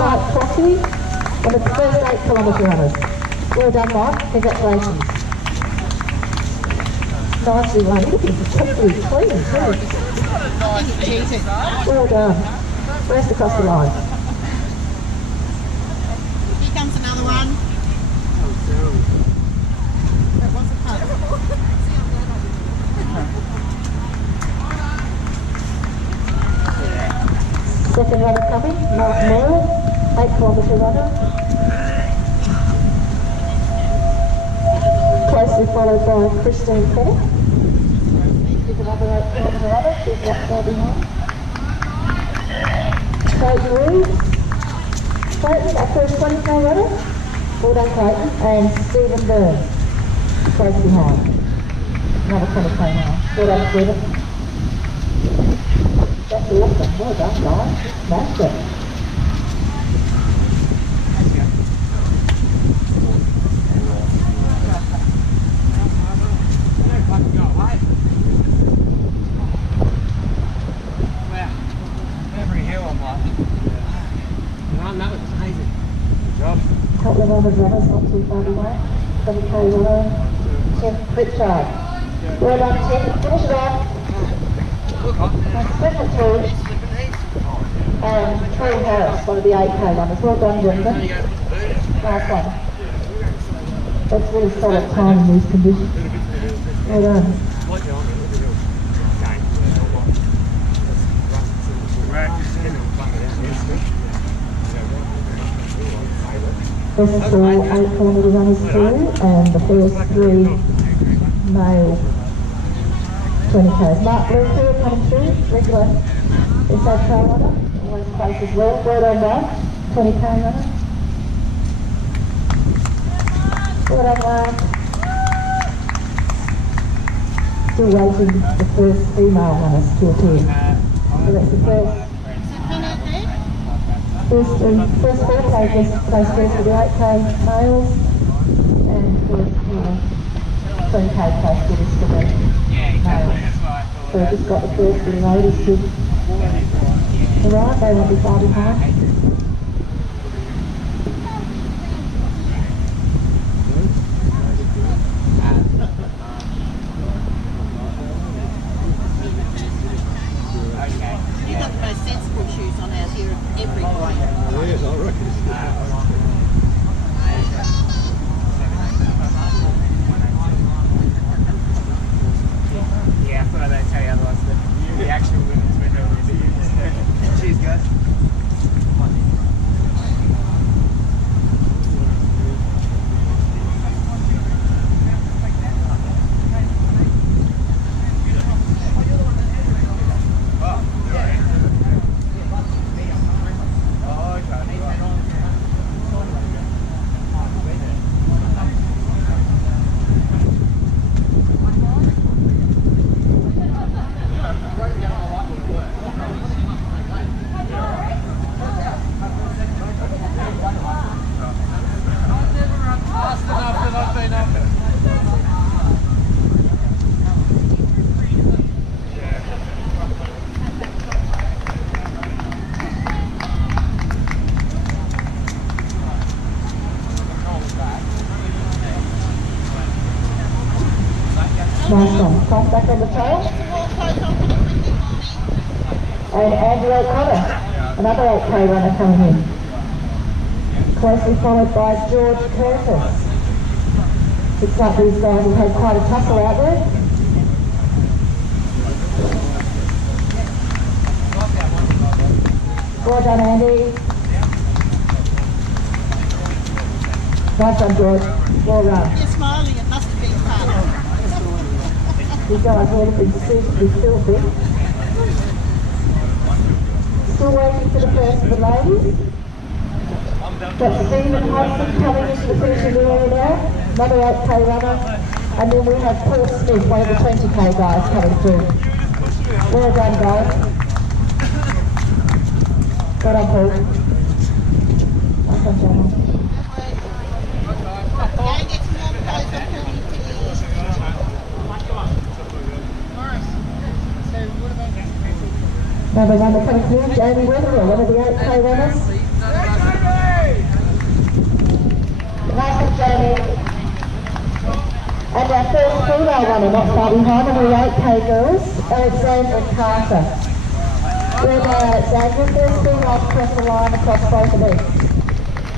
Mike Crosby, one of the first 8 kilometre runners. Well done, Mike. Congratulations. Nicely run. It's particularly clean, too. Well done. Rest across the line. Here comes another one. That was a punt. Second runner coming, Mark Moore, 8 kilometre runner. Closely followed by Christine Fennick. She's another 8 kilometre runner, she's not far behind. Clayton Reed. Clayton, our first 20k runner. Well done, Clayton. And Stephen Byrne, close behind. Another 20k now. Well done, Stephen. That's awesome. Well done, guys. Smashed it. Every hill I'm like, that was amazing. Good job. Couple of other runners, not too far behind. 20k runner. Tim Pritchard. Well done, Tim. Finish it off. Special two. And Trey Harris, one of the 8k runners. Well done, gentlemen. Nice one. That's really solid time in these conditions. Well done. This is all 8 kilometre runners through, and the first 3 male 20k's. Mark Bluefield coming through, regular SHK runner, always place as well. Well done, Mark, 20k runner. Well done, Mark. Still waiting the first female runners to appear. So that's the first 4 places placed first for the 8k males, and first 20k placed for the males. So we've just got the first of the ladies to arrive. They won't be far behind. You've got the most sensible shoes on out here of every point. Yes, I reckon. Yeah, I thought I'd tell you otherwise the actual women's window will be cheers, guys. Nice one. Cross back on the tail. And Andrew O'Connor, another 8k runner coming in. Closely followed by George Curtis. Looks like these guys have had quite a tussle out there. Well done, Andy. Nice one, George. Well run. You're smiling, it must have been fun. You guys all have been suitably filthy. Still waiting for the first of the ladies. Got Stephen Hodson coming into the finishing area now, another 8k runner. And then we have Paul Smith, one of the 20k guys coming through. Well done, guys. Well done, Paul. Nice one, gentlemen. Another runner coming through, Jamie Weatherall, one of the 8k runners. female runner not far behind on the 8K girls, Alexandra Carter. Well done, Alexandra. First female to cross the line across both of these.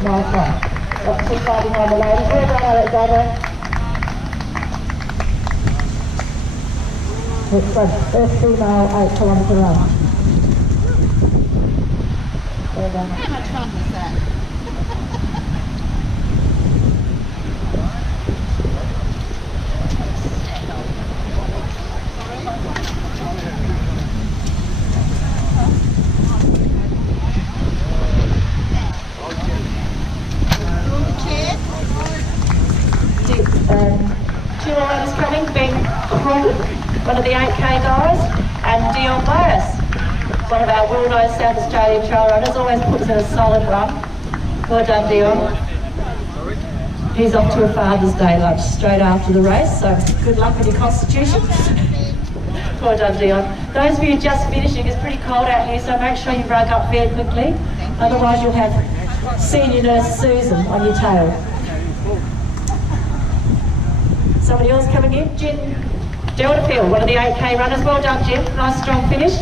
Nice one. Not too far behind the ladies. Well done, Alexandra. Next one, first female 8 kilometre run. Well done. How much fun was that? Two riders coming, Ben Crawford, one of the 8K guys, and Dion Morris, one of our well-known South Australian trail runners, always puts in a solid run. Well done, Dion. He's off to a Father's Day lunch straight after the race, so good luck with your constitution. Well done, Dion. Those of you just finishing, it's pretty cold out here, so make sure you rug up very quickly, otherwise you'll have senior nurse Susan on your tail. Somebody else coming in, Jen Deltafield, one of the 8K runners. Well done, Jen. Nice strong finish.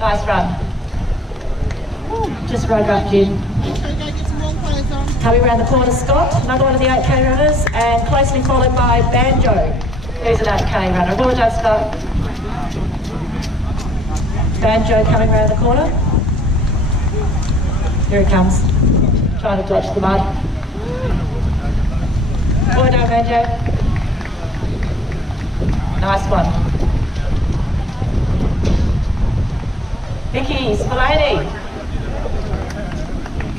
Nice run. Just rug up, Jen. Coming around the corner, Scott, another one of the 8K runners, and closely followed by Banjo, who's an 8K runner. Well done, Scott. Banjo coming around the corner. Here it comes. Trying to dodge the mud. Well done, Banjo. Nice one. Vicky Spillane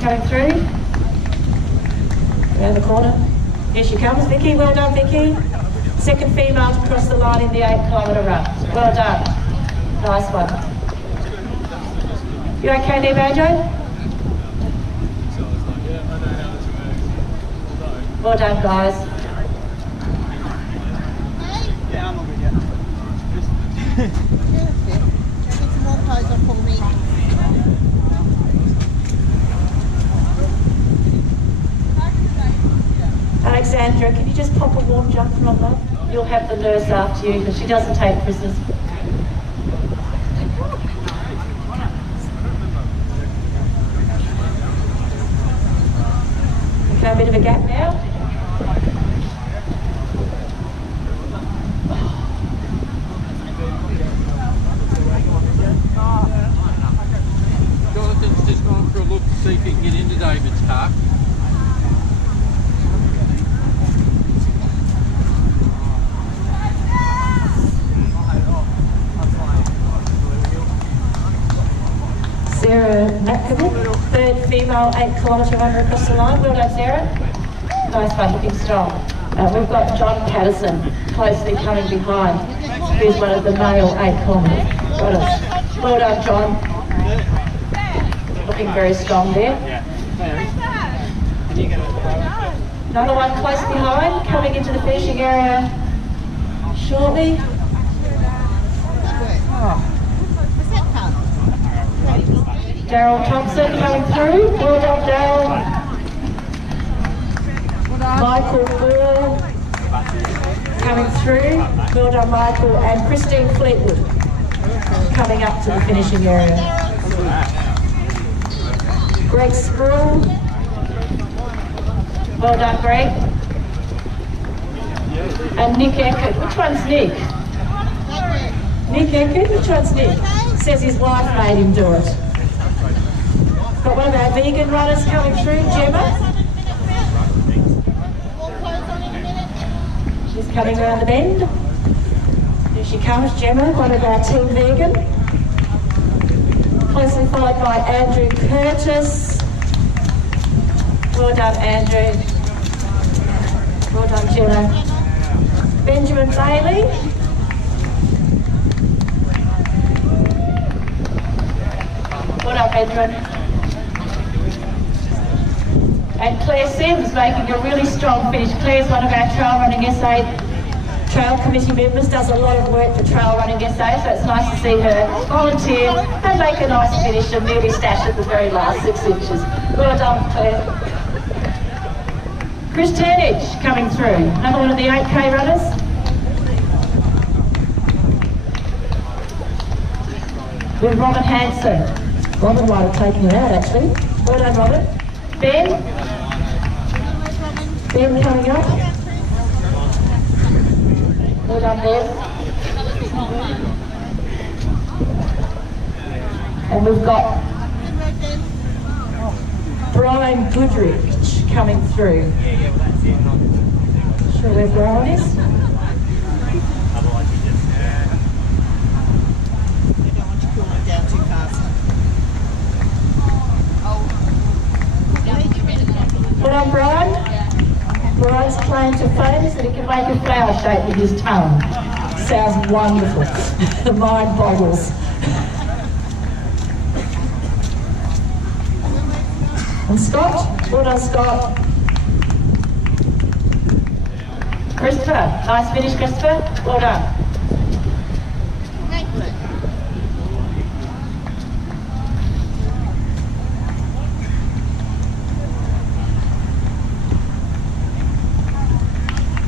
coming through. Around the corner. Here she comes, Vicky. Well done, Vicky. Second female to cross the line in the 8-kilometre run. Well done. Nice one. You okay there, Banjo? Well done, guys. Yeah, I'm over here. Get some more clothes on for me. Alexandra, can you just pop a warm jump from that? You'll have the nurse after you, because she doesn't take prisoners. Okay, a bit of a gap now. Jonathan's just gone for a look to see if he can get into David's car. Sarah Matkovic, third female 8-kilometre runner across the line. Well done, Sarah. Nice one, looking strong. We've got John Patterson closely coming behind, who's one of the male 8-kilometre runners. Well done, John. Looking very strong there. Another one close behind, coming into the finishing area shortly. Daryl Thompson coming through. Well done, Daryl. Michael Moore coming through. Well done, Michael. And Christine Fleetwood coming up to the finishing area. Greg Sproul. Well done, Greg. And Nick Eckert. Which one's Nick? Nick Eckert? Which one's Nick? Says his wife made him do it. Got one of our vegan runners coming through, Gemma. She's coming around the bend. Here she comes, Gemma, one of our team vegan. Closely followed by Andrew Curtis. Well done, Andrew. Well done, Gemma. Benjamin Bailey. Well done, Benjamin. And Claire Sims making a really strong finish. Claire's one of our Trail Running SA Trail Committee members, does a lot of work for Trail Running SA, so it's nice to see her volunteer and make a nice finish and nearly stash at the very last 6 inches. Well done, Claire. Chris Turnage coming through, another one of the 8K runners. With Robert Hanson. Robert might have taken it out actually. Well done, Robert. Ben coming up. Well done, Ben. And we've got Brian Goodrich coming through. Sure where Brian is? Down too fast. Well done, Brian. Brian's claim to fame is that he can make a flower shape with his tongue. Sounds wonderful. The mind boggles. And Scott, well done, Scott. Christopher, nice finish, Christopher. Well done.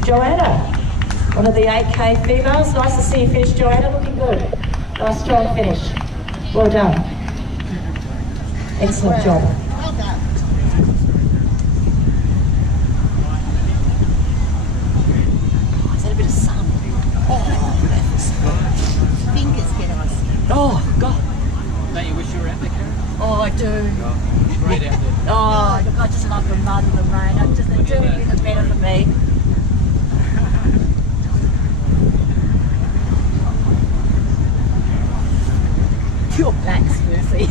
Joanna, one of the 8K females. Nice to see you finish, Joanna. Looking good. Nice, strong finish. Well done. Excellent job. Well done. Is that a bit of sun? Oh, fingers get icy. Oh, God. Don't you wish you were out there, Karen? Oh, I do. Great out there. Oh, look, I just love the mud and the rain. I just the doing it is better for me. Your back's filthy.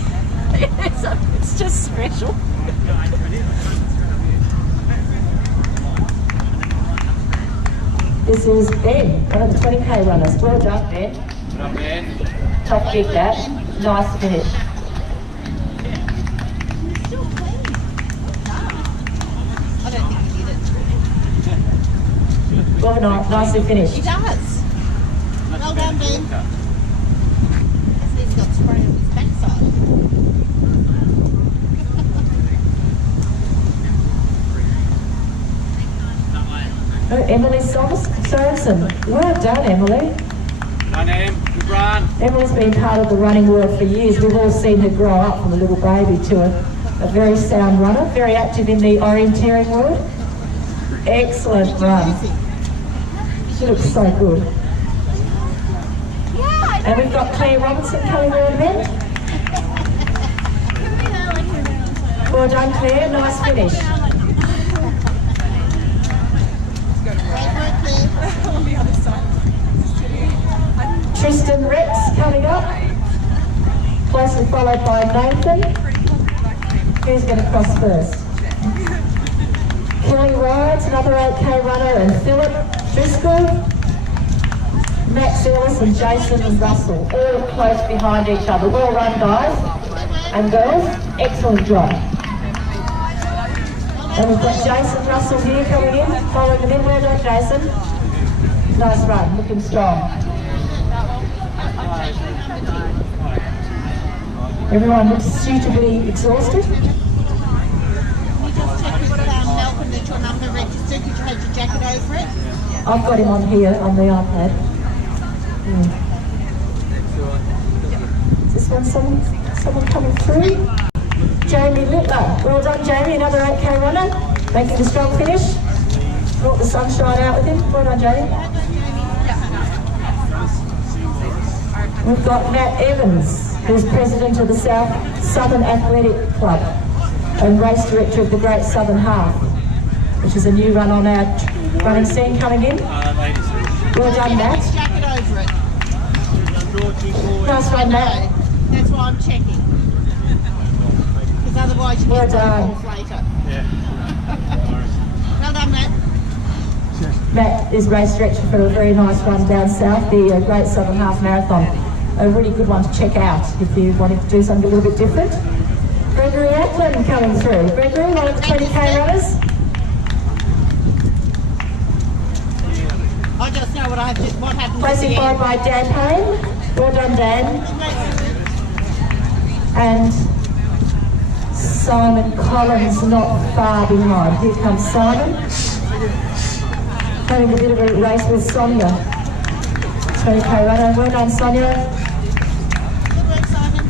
It's just special. This is Ben, one of the 20K runners. Well done, Ben. Not bad. Top kick that. Nice finish. I don't think he did it. Well done, nicely finished. He does. Well done, Ben. He's got spray on his backside. Oh, Emily Sorensen. Well done, Emily. Run, Em. Good run. Emily's been part of the running world for years. We've all seen her grow up from a little baby to a very sound runner, very active in the orienteering world. Excellent run. She looks so good. And we've got Claire Robertson coming on then. Well done, Claire. Nice finish. Tristan Rex coming up. Closely followed by Nathan. Who's going to cross first? Kelly Rides, another 8K runner, and Philip Driscoll. Max Ellis and Jason Russell, all close behind each other. Well run, guys and girls. Excellent job. And we've got Jason Russell here coming in, following them in. Well done, Jason. Nice run, looking strong. Everyone looks suitably exhausted. Can you just check with Malcolm that your number registered? Did you have your jacket over it? I've got him on here on the iPad. Is this one someone coming through? Jamie Littler. Well done, Jamie. Another 8K runner. Making a strong finish. Brought the sunshine out with him. Well done, Jamie. We've got Matt Evans, who's president of the Southern Athletic Club and race director of the Great Southern Half, which is a new run on our running scene coming in. Well done, Matt. Jacket over it. Nice run, Matt. That's why I'm checking. Because otherwise you Well get done. phone calls later. Well done, Matt. Matt is race director for a very nice run down south, the Great Southern Half Marathon. A really good one to check out if you wanted to do something a little bit different. Gregory Ackland coming through. Gregory, one of the 20K runners. I just know what happens at the Placing end. by Dan Payne. Well done, Dan. And Simon Collins not far behind. Here comes Simon. Having a bit of a race with Sonia. 20k runner. Well done, Sonia. Good work, Simon.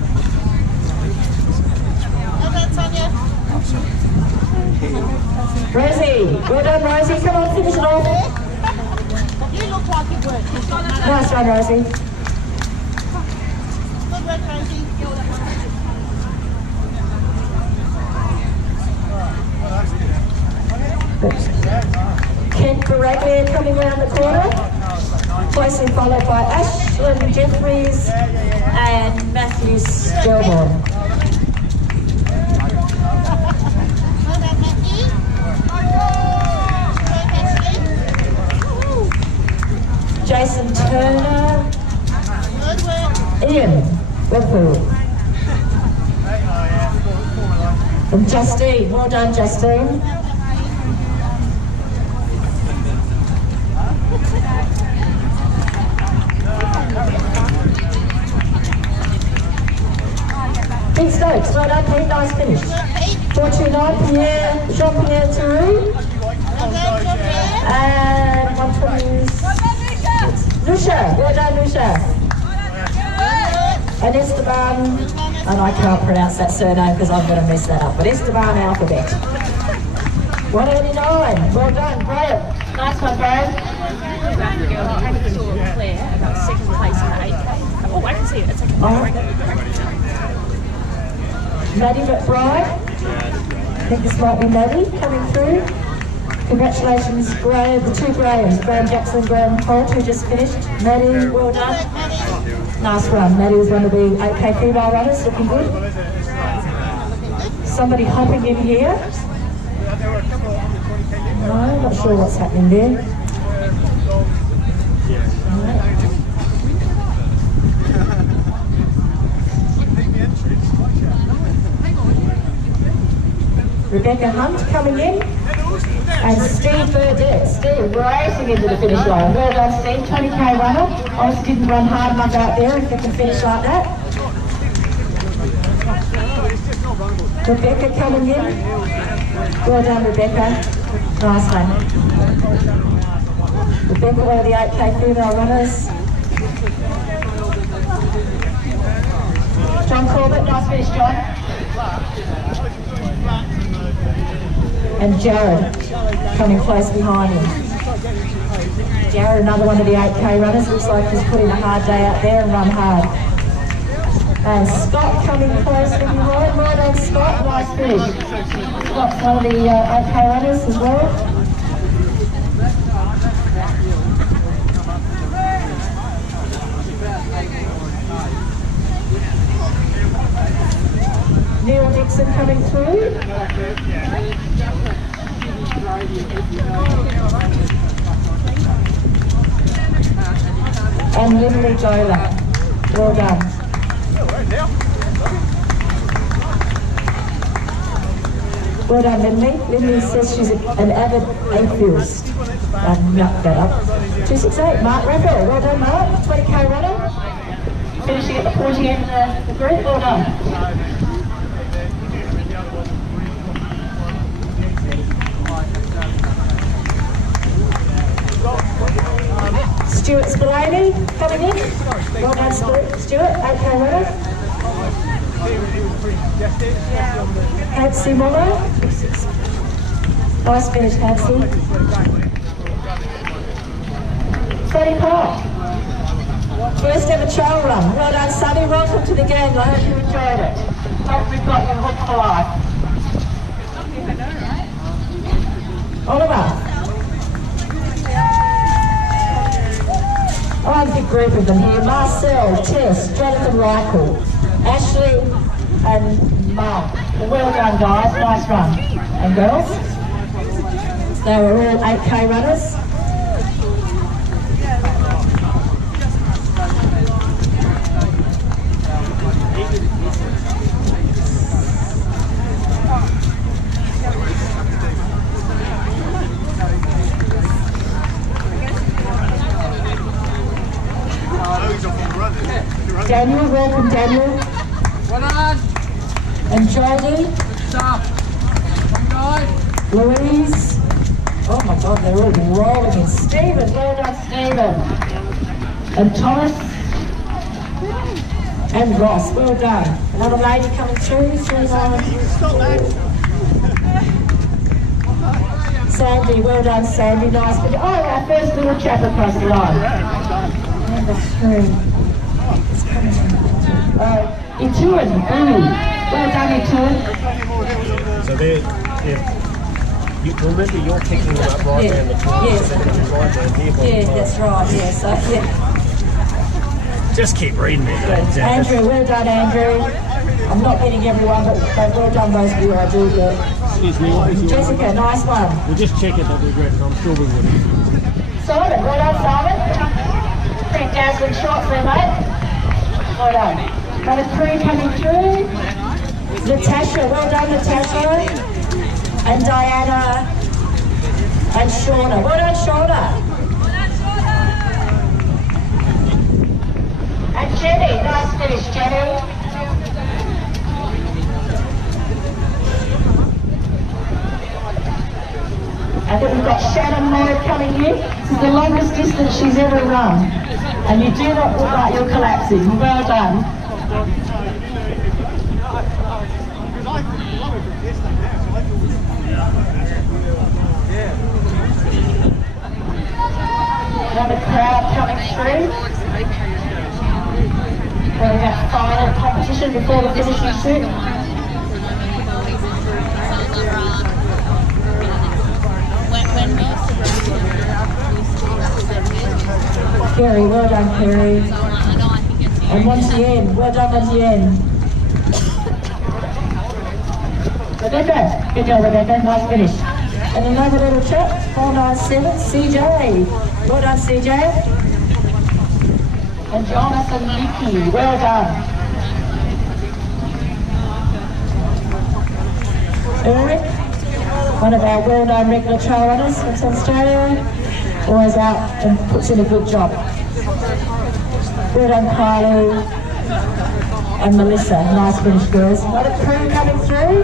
Well done, Sonia. Rosie. Well done, Rosie. Come on, finish it off. You look like you worked. Nice one, Rosie. Good work, Rosie. Kent Baraglia coming round the corner, closely followed by Ashlyn Jeffries and Matthew Stelborn. Well done, Matthew. Good work, Ashley. Jason Turner, Good work. Ian Redfield. And Justine, well done, Justine. Pete Stokes, well done, Pete, nice finish. 429, Pierre, Jean-Pierre Theroux, Well done, Jean-Pierre. and 120, Lucia, well done, Lucia. And Esteban, and I can't pronounce that surname because I'm going to mess that up, but Esteban Alphabet. 189, well done, Graham. Nice one, Graham. I saw Claire about second place in the 8K. Oh, I can see it. It's like Maddie McBride. I think this might be Maddie coming through. Congratulations, Graham, the two Grahams, Graham Jackson and Graham Holt, who just finished. Maddie, well done. Nice run. Maddie was one of the 8K female runners, looking good. Somebody hopping in here. No, not sure what's happening there. Rebecca Hunt coming in, and Steve Burdett. Steve racing into the finish line. Well done, Steve, 20k runner. Obviously didn't run hard enough out there if you can finish like that. Rebecca coming in. Well done, Rebecca. Nice one. Rebecca, one of the 8k female runners. John Corbett, nice finish, John. And Jared coming close behind him. Jared, another one of the 8k runners, looks like he's put in a hard day out there and run hard. And Scott coming close behind. Well done, Scott, nice finish. Scott's one of the 8k runners as well. Neil Dixon coming through. And Lindley Jola. Well done. Well done, Lindley. Lindley says she's an avid Hayfieldist. I've knocked that up. 268, Mark Raphael. Well done, Mark. 20k runner. Finishing at the 40 end of the group. Well done. Stuart Spillane coming in. Well done, Stuart. 8k runner. Hansi Muller. Nice finish, Hansi. Freddie Park. First ever trail run. Well done, Sonny. Welcome to the gang. I hope you enjoyed it. Hope we've got you hooked for life. Oliver. I have a big group of them here. Marcel, Tess, Jonathan Reichel, Ashley and Mark. Well done, guys. Nice run. And girls. They were all 8k runners. Daniel, welcome Daniel. Well done. And Jodie. Louise. Oh my God, they're all rolling in. Stephen, well done, Stephen. And Thomas. And Ross, well done. Another lady coming through. Sandy, well done, Sandy. Nice. Oh, our first little chap across the line. Number 3. Ituan, ooh. Well done, Ituan. So they're, you remember you're picking them up right around the corner, Yes. so they're going to be right down here. Yeah, that's right, yeah. So, yeah. Just keep reading it. Andrew, well done, Andrew. I'm not getting everyone, but well done, those of you I do get. Excuse me, what was your Jessica, nice one. We'll just check it, that'll be great, I'm sure we will. Simon, well done, Simon. Pretty dazzling shots there, mate. Well done. Number 3 coming through. Natasha, well done, Natasha. And Diana. And Shauna. Well done, Shauna. And Jenny, nice finish, Jenny. And then we've got Shannon Moore coming in. This is the longest distance she's ever run. And you do not look like you're collapsing. Well done. Another crowd coming through. For that final competition before the finishing shoot. Kerry, well done, Kerry. And Montienne, well done, Montienne. Rebecca, good job, Rebecca, nice finish. And another little chap, 497, CJ. Well done, CJ. And Jonathan Mickey, well done. Eric, one of our well-known regular trail runners from South Australia, always out and puts in a good job. Well done, Kylie and Melissa. Nice finish, girls. Another crew coming through.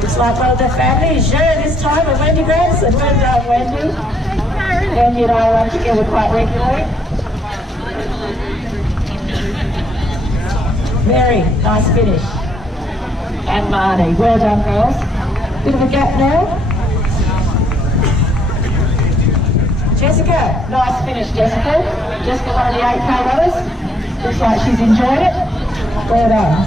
Looks like one of the families. Yeah, this time with Wendy Grandson. Well done, Wendy. Wendy and I run together quite regularly. Mary, nice finish. And Marnie, well done, girls. Bit of a gap now. Jessica, nice finish, Jessica. Jessica, one of the 8K runners. Looks like she's enjoyed it. Well done.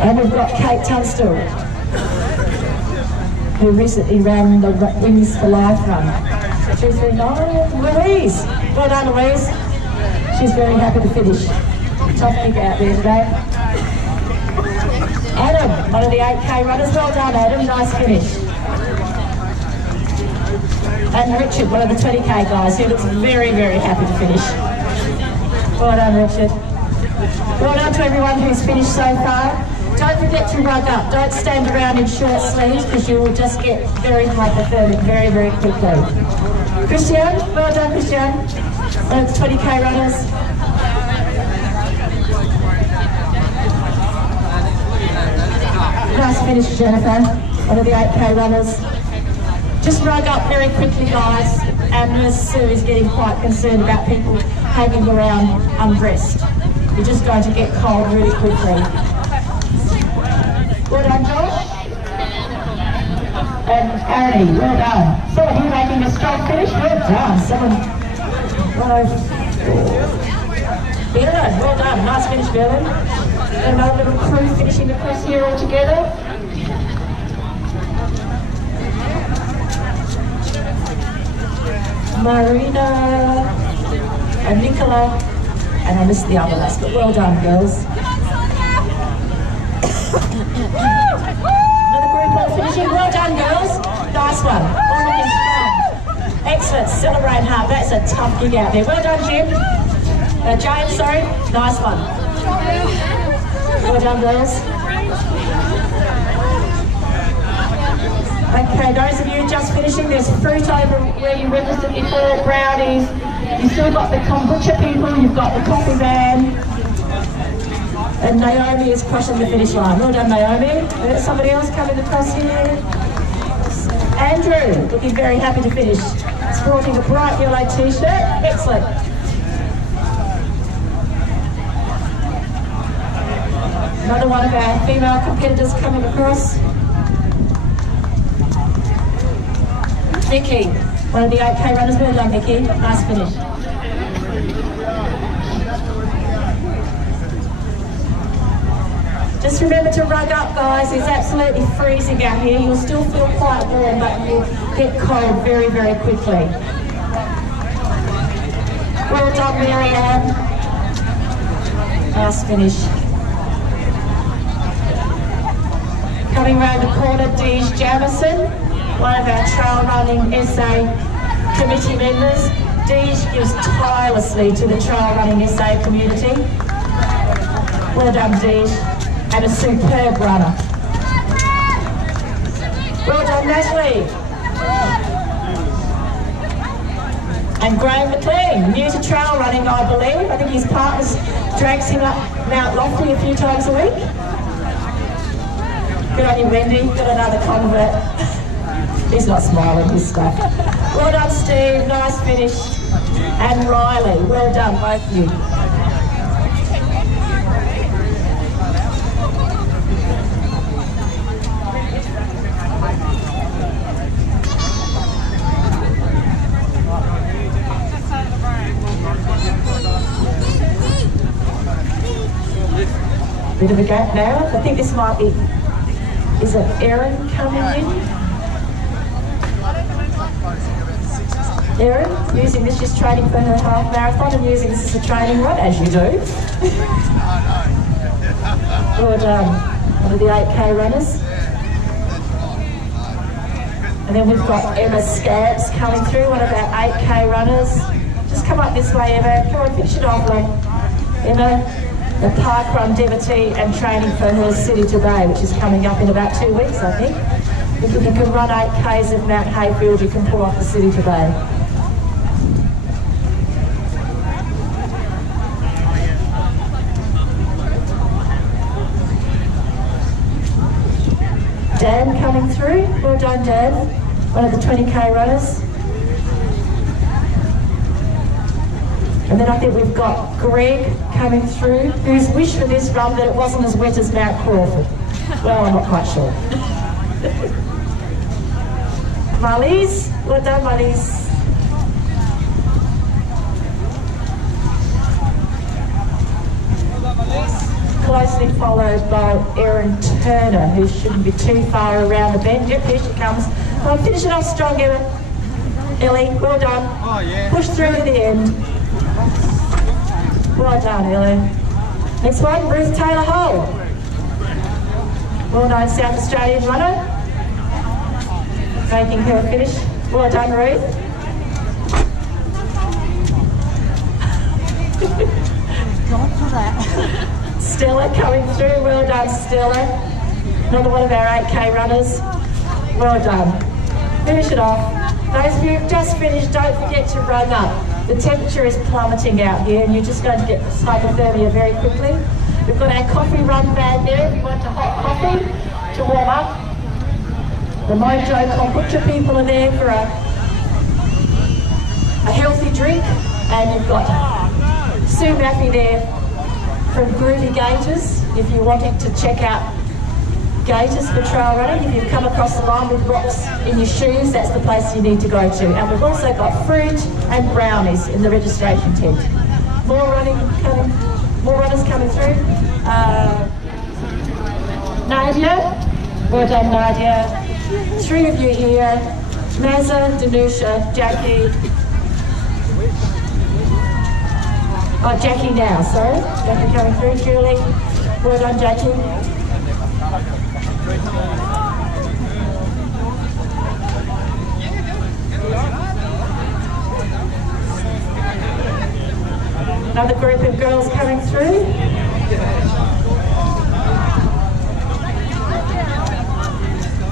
And we've got Kate Tunstall, who recently ran the Wings for Life run. 239, Louise. Well done, Louise. She's very happy to finish. Tough gig out there today. Adam, one of the 8K runners. Well done, Adam. Nice finish. And Richard, one of the 20K guys, who looks very, very happy to finish. Well done, Richard. Well done to everyone who's finished so far. Don't forget to rug up. Don't stand around in short sleeves because you will just get very hypothermic very, very quickly. Christian, well done, Christian. One of the 20K runners. Nice finish, Jennifer. One of the 8K runners. Just rug up very quickly, guys. And Nurse Sue is getting quite concerned about people hanging around undressed. You're just going to get cold really quickly. Well done, Josh. And Annie, well done. Someone here making a strong finish. Well done. Someone. Belen, well done. Nice finish, Belen. And another little crew finishing the press here all together. Marina and Nicola, and I missed the other ones, but well done, girls. Another group all finishing. Well done, girls. Nice one. All looking strong. Excellent. Celebrate hard. That's a tough gig out there. Well done, Jim. James, sorry. Nice one. Well done, girls. Okay, those of you just finishing, there's fruit over where you registered before, brownies, You've still got the kombucha people, you've got the coffee van. And Naomi is crossing the finish line. Well done, Naomi. Somebody else coming across here. Andrew, looking very happy to finish. Sporting a bright yellow t-shirt. Excellent. Another one of our female competitors coming across. Vicky, one of the 8K runners. Well done, Vicky. Nice finish. Just remember to rug up, guys. It's absolutely freezing out here. You'll still feel quite warm, but you'll get cold very, very quickly. Well done, Marianne. Nice finish. Coming round the corner, Deej Jamison, one of our trail running SA committee members. Deej gives tirelessly to the trail running SA community. Well done, Deej. And a superb runner. Well done, Natalie. And Graham McLean, new to trail running, I believe. I think his partner drags him up Mount Lofty a few times a week. Good on you, Wendy. Got another convert. He's not smiling, he's stuck. Well done, Steve. Nice finish. And Riley, well done, both of you. Bit of a gap now. I think this might be, is it Erin coming in? Erin, using this, she's training for her half marathon and using this as a training run, as you do. Well done, one of the 8K runners. And then we've got Emma Scabs coming through, one of our 8K runners. Just come up this way, Emma. Come on, finish it off, love. Emma, the park run devotee and training for her City to Bay, which is coming up in about 2 weeks, I think. If you can run 8Ks at Mount Hayfield, you can pull off the City to Bay. Dan coming through. Well done, Dan. One of the 20K runners. And then I think we've got Greg coming through, whose wish for this run that it wasn't as wet as Mount Crawford. Well, I'm not quite sure. Marlies, well done, Marlies. Closely followed by Erin Turner, who shouldn't be too far around the bend. Yep, here she comes. Well, finish it off strong, Emma. Ellie, well done. Oh, yeah. Push through to the end. Well done, Ellie. Next one, Ruth Taylor Hull. Well-known South Australian runner. Making her finish. Well done, Ruth. Gone for that. Stella coming through. Well done, Stella. Another one of our 8K runners. Well done. Finish it off. Those of you who've just finished, don't forget to run up. The temperature is plummeting out here and you're just going to get hypothermia very quickly. We've got our coffee run bag there if you want a hot coffee to warm up. The Mojo kombucha people are there for a healthy drink. And you've got Sue Maffey there from Groovy Gators if you're wanting to check out Gators for trail running. If you've come across the line with rocks in your shoes, that's the place you need to go to. And we've also got fruit and brownies in the registration tent. More runners coming through. Nadia, well done, Nadia. 3 of you here. Mazza, Danusha, Jackie. Oh, Jackie now, sorry. Jackie coming through. Julie, well done, Jackie. Another group of girls coming through.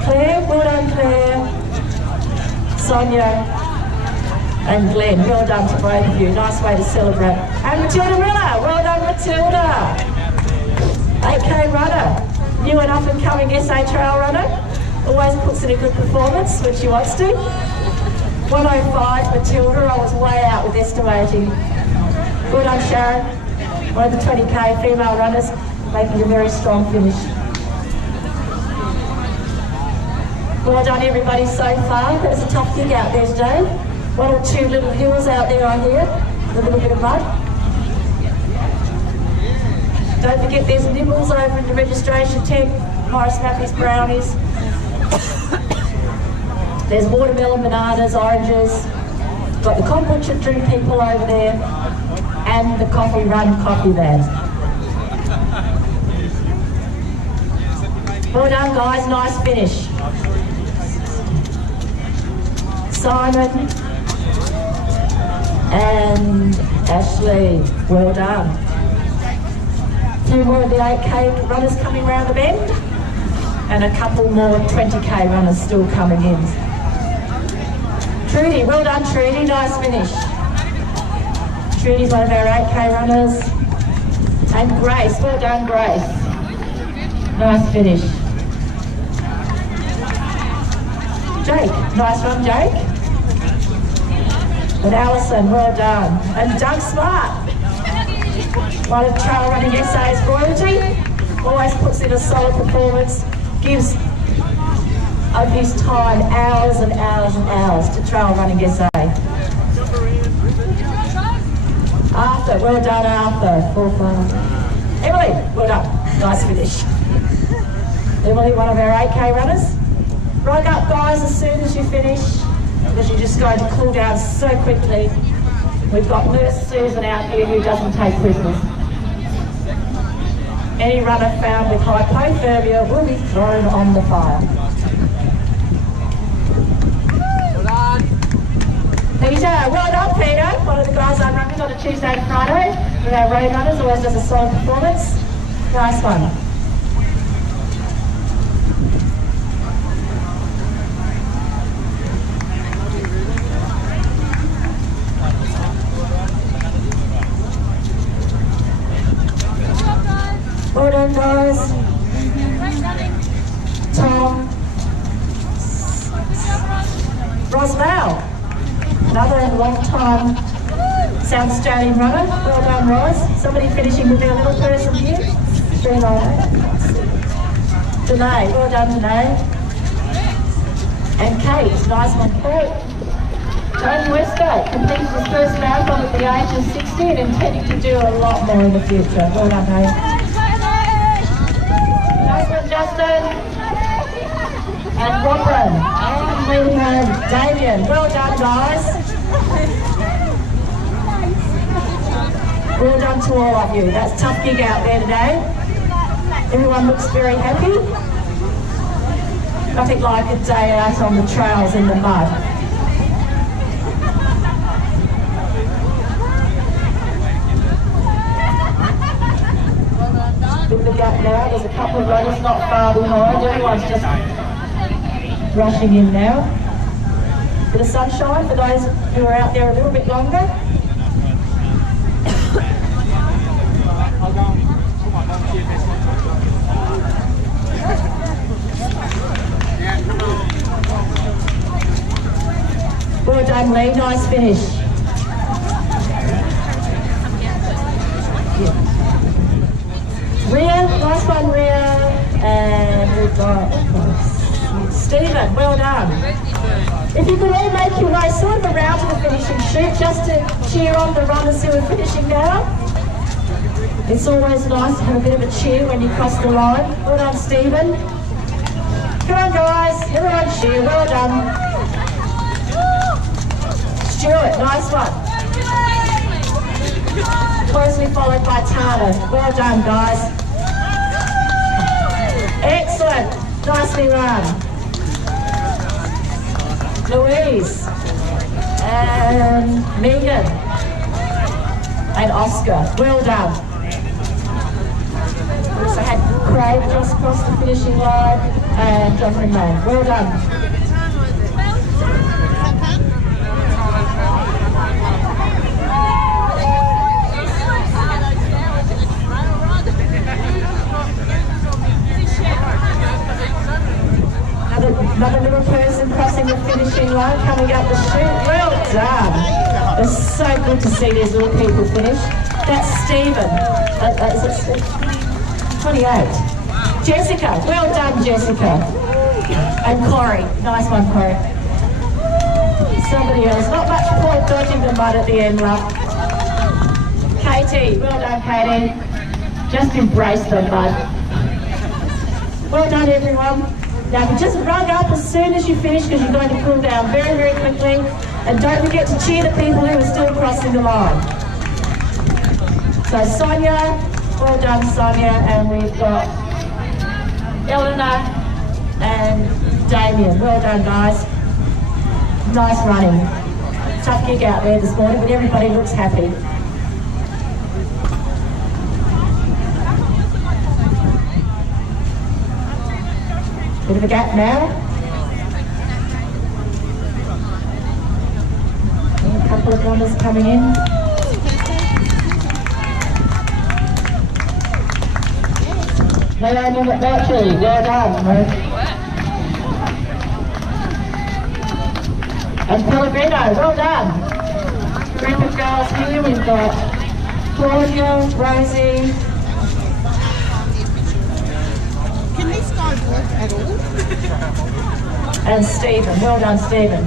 Claire, well done, Claire. Sonia. And Glenn, well done to both of you. Nice way to celebrate. And Matilda Miller, well done Matilda. 8K runner, new and up and coming SA trail runner. Always puts in a good performance when she wants to. 105 Matilda, I was way out with estimating. Well done Sharon, one of the 20K female runners, making a very strong finish. Well done everybody so far. It was a tough gig out there today. One or two little hills out there I hear, a little bit of mud. Don't forget there's nibbles over in the registration tent, Morris Mappy's brownies. There's watermelon, bananas, oranges. Got the kombucha drink people over there and the coffee run coffee van. Well done guys, nice finish. Simon and Ashley, well done. A few more of the 8K runners coming round the bend and a couple more 20K runners still coming in. Trudy, well done Trudy, nice finish. Trudy's one of our 8K runners. And Grace, well done Grace. Nice finish. Jake, nice one Jake. And Alison, well done. And Doug Smart, one of Trail Running SA's royalty, always puts in a solid performance, gives of his time hours and hours and hours to Trail Running SA. Arthur, well done Arthur. 4-5. Emily, well done. Nice finish. Emily, one of our 8K runners. Rock up guys as soon as you finish, because you're just going to cool down so quickly. We've got Nurse Susan out here who doesn't take prisoners. Any runner found with hypothermia will be thrown on the fire. Well done. Peter, well done Peter. One of the guys I'm running on a Tuesday and Friday with our road runners, always does a solid performance. Nice one. Well done guys. Tom. Rosmal, another long time South Australian runner. Well done Ros. Somebody finishing with their little person here. Danae, well done Danae. And Kate, nice one Kate. Tony Westgate completed his first marathon at the age of 60 and intending to do a lot more in the future. Well done Kate. Nice one, Justin. And Robin. And we have Damien. Well done, guys. Well done to all of you. That's a tough gig out there today. Everyone looks very happy. Nothing like a day out on the trails in the mud. In the gap now, there's a couple of runners not far behind. Everyone's just rushing in now. Bit of sunshine for those who are out there a little bit longer. Well done Lee, nice finish. Rhea, nice one Rhea, and we've got Stephen, well done. If you could all make your way sort of around to the finishing chute just to cheer on the runners who are finishing now. It's always nice to have a bit of a cheer when you cross the line. Well done Stephen. Come on guys, everyone cheer, well done. Stuart, nice one. Closely followed by Tana. Well done guys. Excellent, nicely run. Louise and Megan and Oscar, well done. We also had Craig just across the finishing line and Jonathan Mann, well done. the chute. Well done. It's so good to see these little people finish. That's Stephen. Is it 28? Jessica. Well done, Jessica. And Corey. Nice one, Corey. Somebody else. Not much point dodging the mud at the end, love. Katie. Well done, Katie. Just embrace the mud. Well done, everyone. Now, just run up as soon as you finish because you're going to cool down very, very quickly. And don't forget to cheer the people who are still crossing the line. So Sonia, well done, Sonia. And we've got Eleanor and Damien. Well done, guys. Nice running. Tough gig out there this morning, but everybody looks happy. Bit of a gap now. And a couple of runners coming in. Naomi McMurtry, well done. And Pellegrino, well done. Group of girls here, we've got Claudia, Rosie. Can this guy walk at all? And Stephen. Well done, Stephen.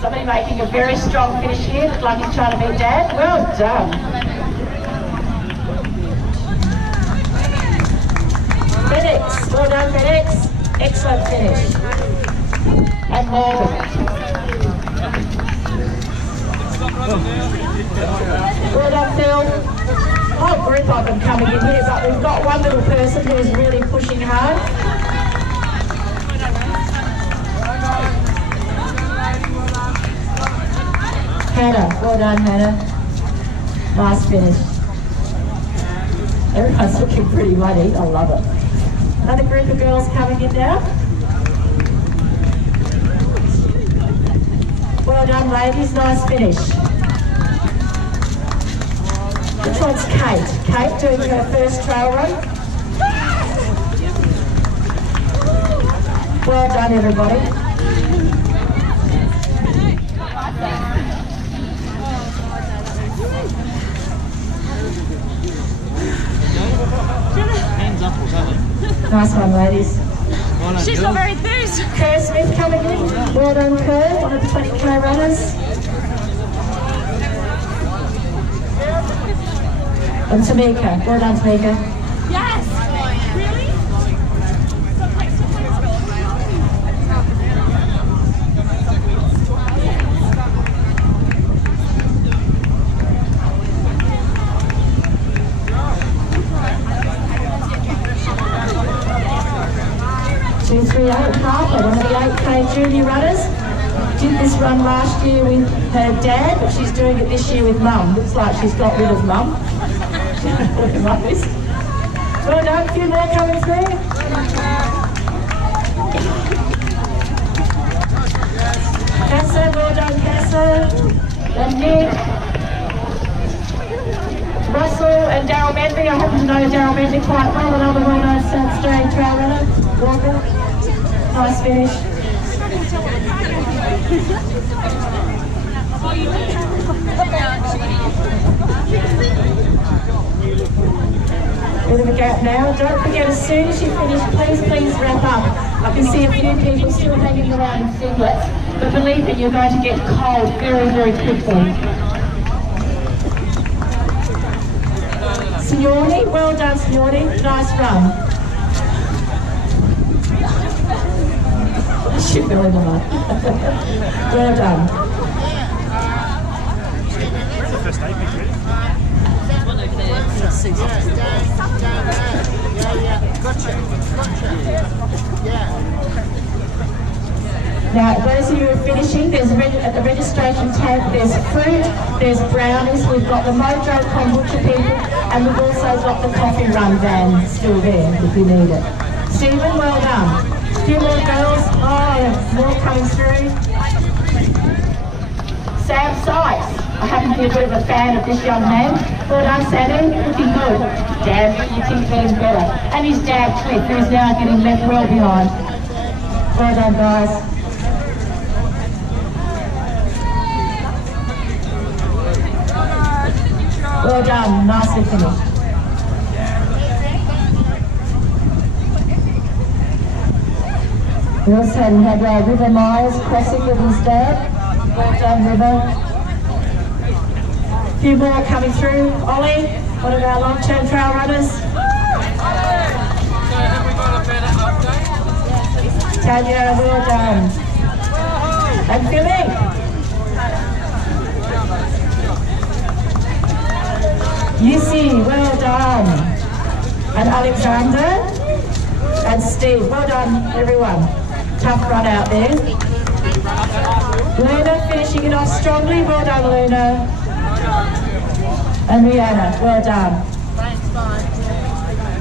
Somebody making a very strong finish here. Looks like he's trying to beat Dad. Well done. FedEx. Well done, FedEx. Excellent finish. And Morgan. Well done, Phil. Whole group of them coming in here, but we've got one little person who is really pushing hard. Hannah, well done, Hannah. Nice finish. Everyone's looking pretty muddy. I love it. Another group of girls coming in now. Well done, ladies. Nice finish. Which one's Kate? Kate doing her first trail run. Well done, everybody. Hands up or something. Nice one, ladies. She's not very enthused. Kerr Smith coming in. Well done, Kerr, one of the 20k runners. And Tamika. Well done, Tamika. Yes. Really? Harper, one of the 8k junior runners. Did this run last year with her dad, but she's doing it this year with Mum. Looks like she's got rid of Mum. Like this. Well done, a few more coming through. Casa, well done, Casa. And Nick. Russell and Daryl Medley. I happen to know Daryl Medley quite well, another well-known South Australian trail runner. Walker. Nice finish. Bit of a gap now. Don't forget, as soon as you finish, please wrap up. I can see a few people still hanging around in singlets, but believe me, you're going to get cold very, very quickly. Signori, well done, Signori. Nice run. She fell in the mud. Well done. Now, those of you who are finishing, there's at the registration tab, there's fruit, there's brownies, we've got the Mojo kombucha people, and we've also got the coffee run van still there if you need it. Stephen, well done. A few more girls. Oh, more coming through. Sam Sykes. I happen to be a bit of a fan of this young man. Well done, Sammy. Looking good. Damn, you keep getting better. And his dad, Cliff, who's now getting left well behind. Well done, guys. Well done, nicely finished. We also had River Myers crossing with his dad. Well done, River. A few more coming through. Ollie, one of our long-term trail runners. So have we got a better update? Tanya, well done. And Philip. Yusi, well done. And Alexander. And Steve, well done, everyone. Tough run out there. Luna finishing it off strongly. Well done, Luna. And Rihanna, well done.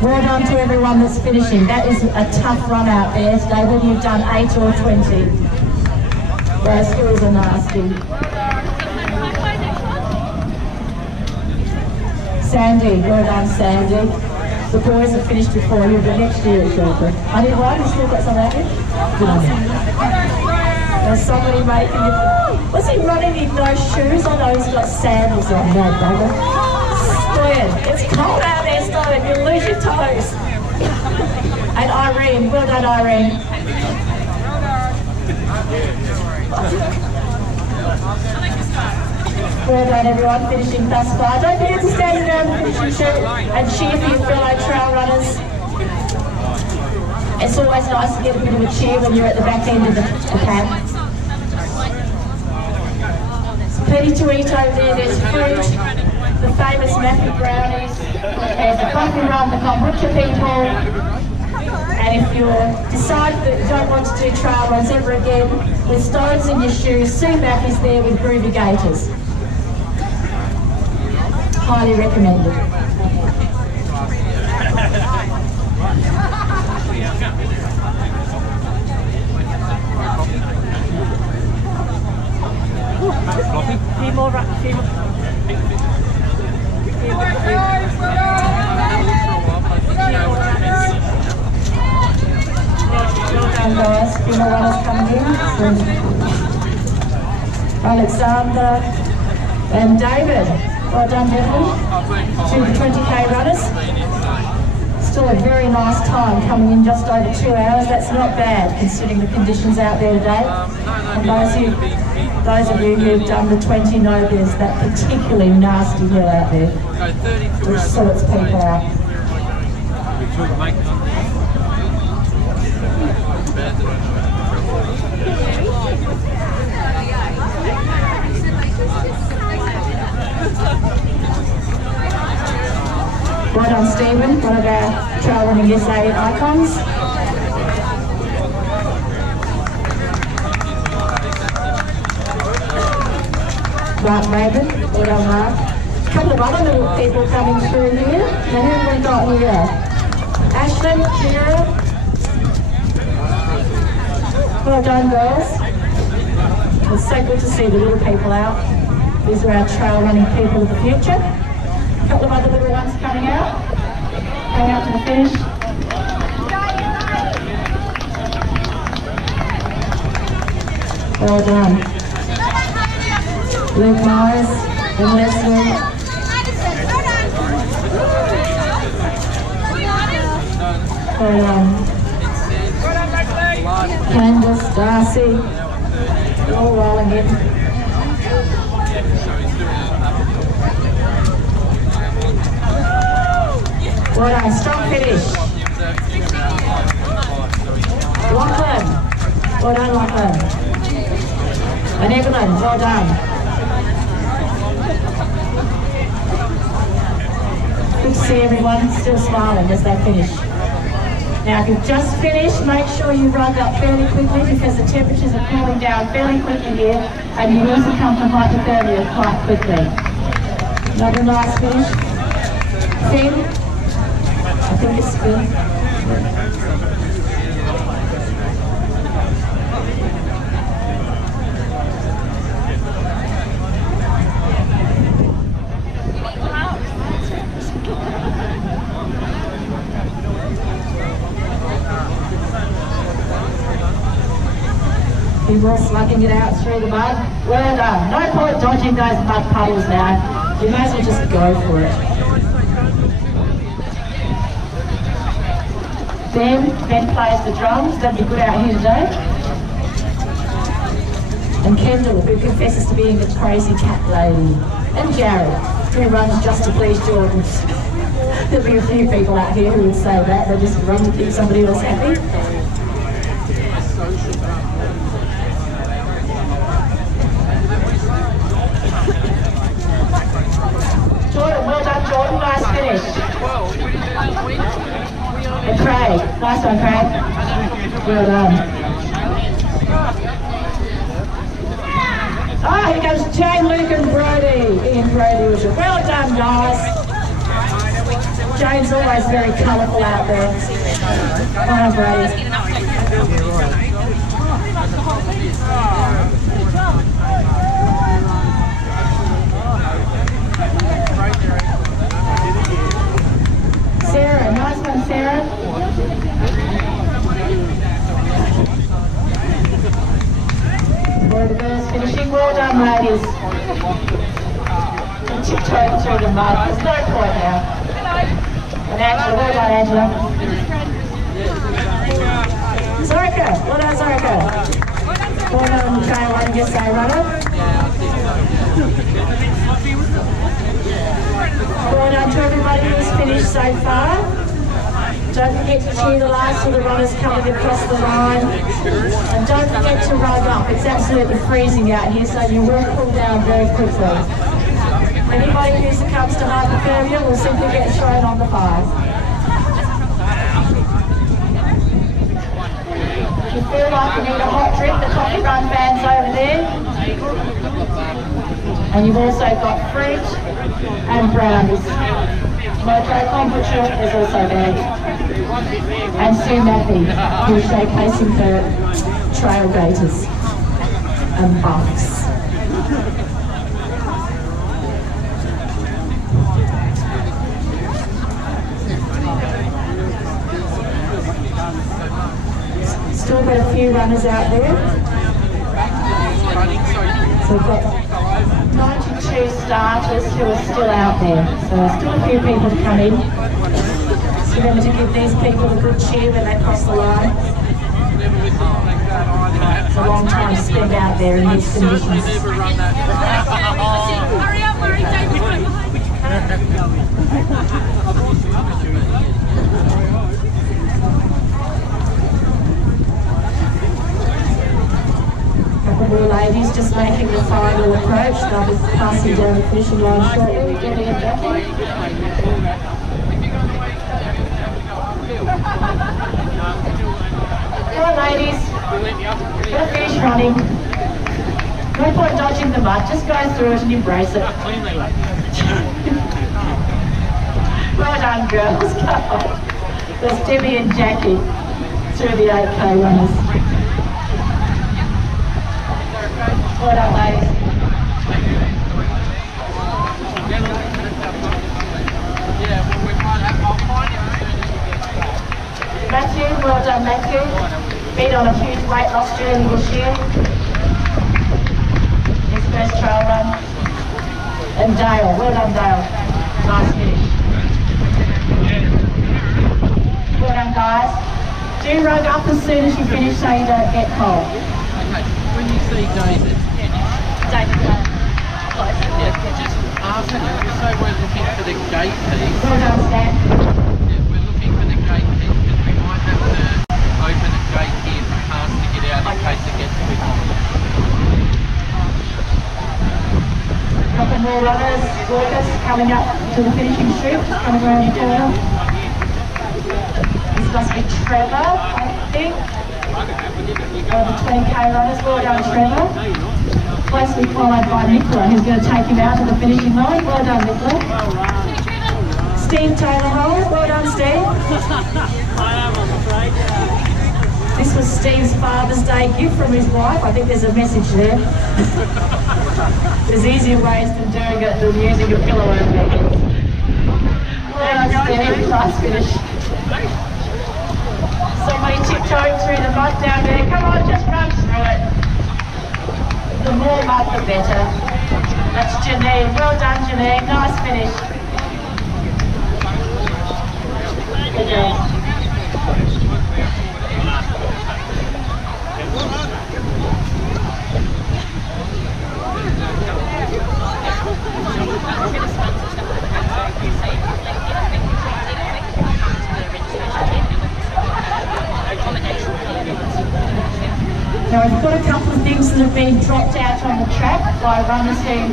Well done to everyone that's finishing. That is a tough run out there today, whether you've done 8 or 20. Those hills are nasty. Sandy, well done, Sandy. The boys have finished before you, but next year it's over. I did one, you still got some out there? Good on you. There's somebody making it. Was he running in those shoes? I know he's got sandals on, that bugger. Stoyan, it's cold out there, Stoyan, you'll lose your toes. And Irene, well done, Irene. Well done, everyone, finishing thus far. Don't forget to stand around the finishing chute and cheer for your fellow trail runners. It's always nice to get a bit of a cheer when you're at the back end of the pack. Plenty to eat over there. There's fruit, the famous Matthew brownies, there's the coffee run, the kombucha people. And if you decide that you don't want to do trail runs ever again, with stones in your shoes, Sue Mac is there with groovy gaiters. Highly recommended. Few more guys, few more runners coming in. Alexander and David. Well done, gentlemen. To the 20k runners. Still a very nice time, coming in just over 2 hours. That's not bad considering the conditions out there today. And those of you who've done the 20 know there's that particularly nasty hill out there, which sorts people out. Well done, Stephen, one of our trail running SA icons. Mark Raven, well done, Mark. A couple of other little people coming through here. Now who have we got here? Ashton, Kira. Well done, girls. It's so good to see the little people out. These are our trail running people of the future. A couple of other little ones coming out to the finish. Well done. Luke Myers and Leslie. Well done. Candace, Darcy, all rolling in. Well done, strong finish. Lachlan, well done, Lachlan. And Evelyn, well done. Good to see everyone still smiling as they finish. Now, if you've just finished, make sure you run up fairly quickly because the temperatures are cooling down fairly quickly here and you will succumb to hypothermia quite quickly. Another nice finish. Finn. I think it's good. still slugging it out through the mud. Well done. No point dodging those mud puddles now. You may as well just go for it. Ben plays the drums. That'd be good out here today. And Kendall, who confesses to being a crazy cat lady. And Jared, who runs just to please Jordan. There'll be a few people out here who would say that. They just run to keep somebody else happy. Jordan, well done, Jordan. Nice finish. And Craig, nice one, Craig. Well done. Ah, here comes Jane, Luke and Brody. Ian Brody was it. Well done, guys. Jane's always very colourful out there. Well done, Brody. Sarah, nice one, Sarah. Where the girls finishing. Well done, ladies. And tiptoeing through the mud. There's no point now. And Angela, well done, Angela. Zorka, well done, Zorka. Well done, trail one, yes, I runner. Well done to everybody who's finished so far. Don't forget to cheer the last of the runners coming across the line. And don't forget to rug up. It's absolutely freezing out here, so you will cool down very quickly. Anybody who succumbs to hypothermia will simply get thrown on the fire. If you feel like you need a hot drink, the coffee run van's over there. And you've also got fruit and brownies. Moto Kombucha is also there. And Sue Mappy, who's showcasing her trail gaiters and buffs. Still got a few runners out there. So we've got 92 starters who are still out there. So still a few people to come in. Remember to give these people a good cheer when they cross the line. It's a long time to spend out there in these conditions. Hurry up, Murray, David. Couple more ladies just making the final approach. They'll be passing down the finishing line shortly. Getting it back. Come on, ladies. Gotta finish running. No point dodging the mud. Just go through it and embrace it. Well done, girls. Come on. There's Debbie and Jackie through the 8K runners. Well done, ladies. Matthew, well done, Matthew. Been on a huge weight loss journey this year. His first trail run. And Dale, well done, Dale. Nice finish. Well done, guys. Do rug up as soon as you finish so you don't get cold. Okay, when you see David, just ask him, just say we're looking for the gate keys. Well done, Stan. Yeah, we're looking for the gate keys because we might have to open a gate here for cars to get out in case it gets too hot. Couple more runners, walkers coming up to the finishing strip, just coming around the corner. This must be Trevor, I think. One of the 20K runners. Well done, Trevor. Closely followed by Nicola, who's going to take him out to the finishing line. Well done, Nicola. Steve Taylor-Hole. Well done, Steve. This was Steve's Father's Day gift from his wife. I think there's a message there. There's easier ways than doing it than using a pillow over their head. Well done, Steve. Nice finish. Somebody tiptoeing through the mud down there. Come on, just run through it. mud, the better. That's Janine. Well done, Janine. Nice finish. Good job. Now I've got a couple of things that have been dropped out on the track by runners who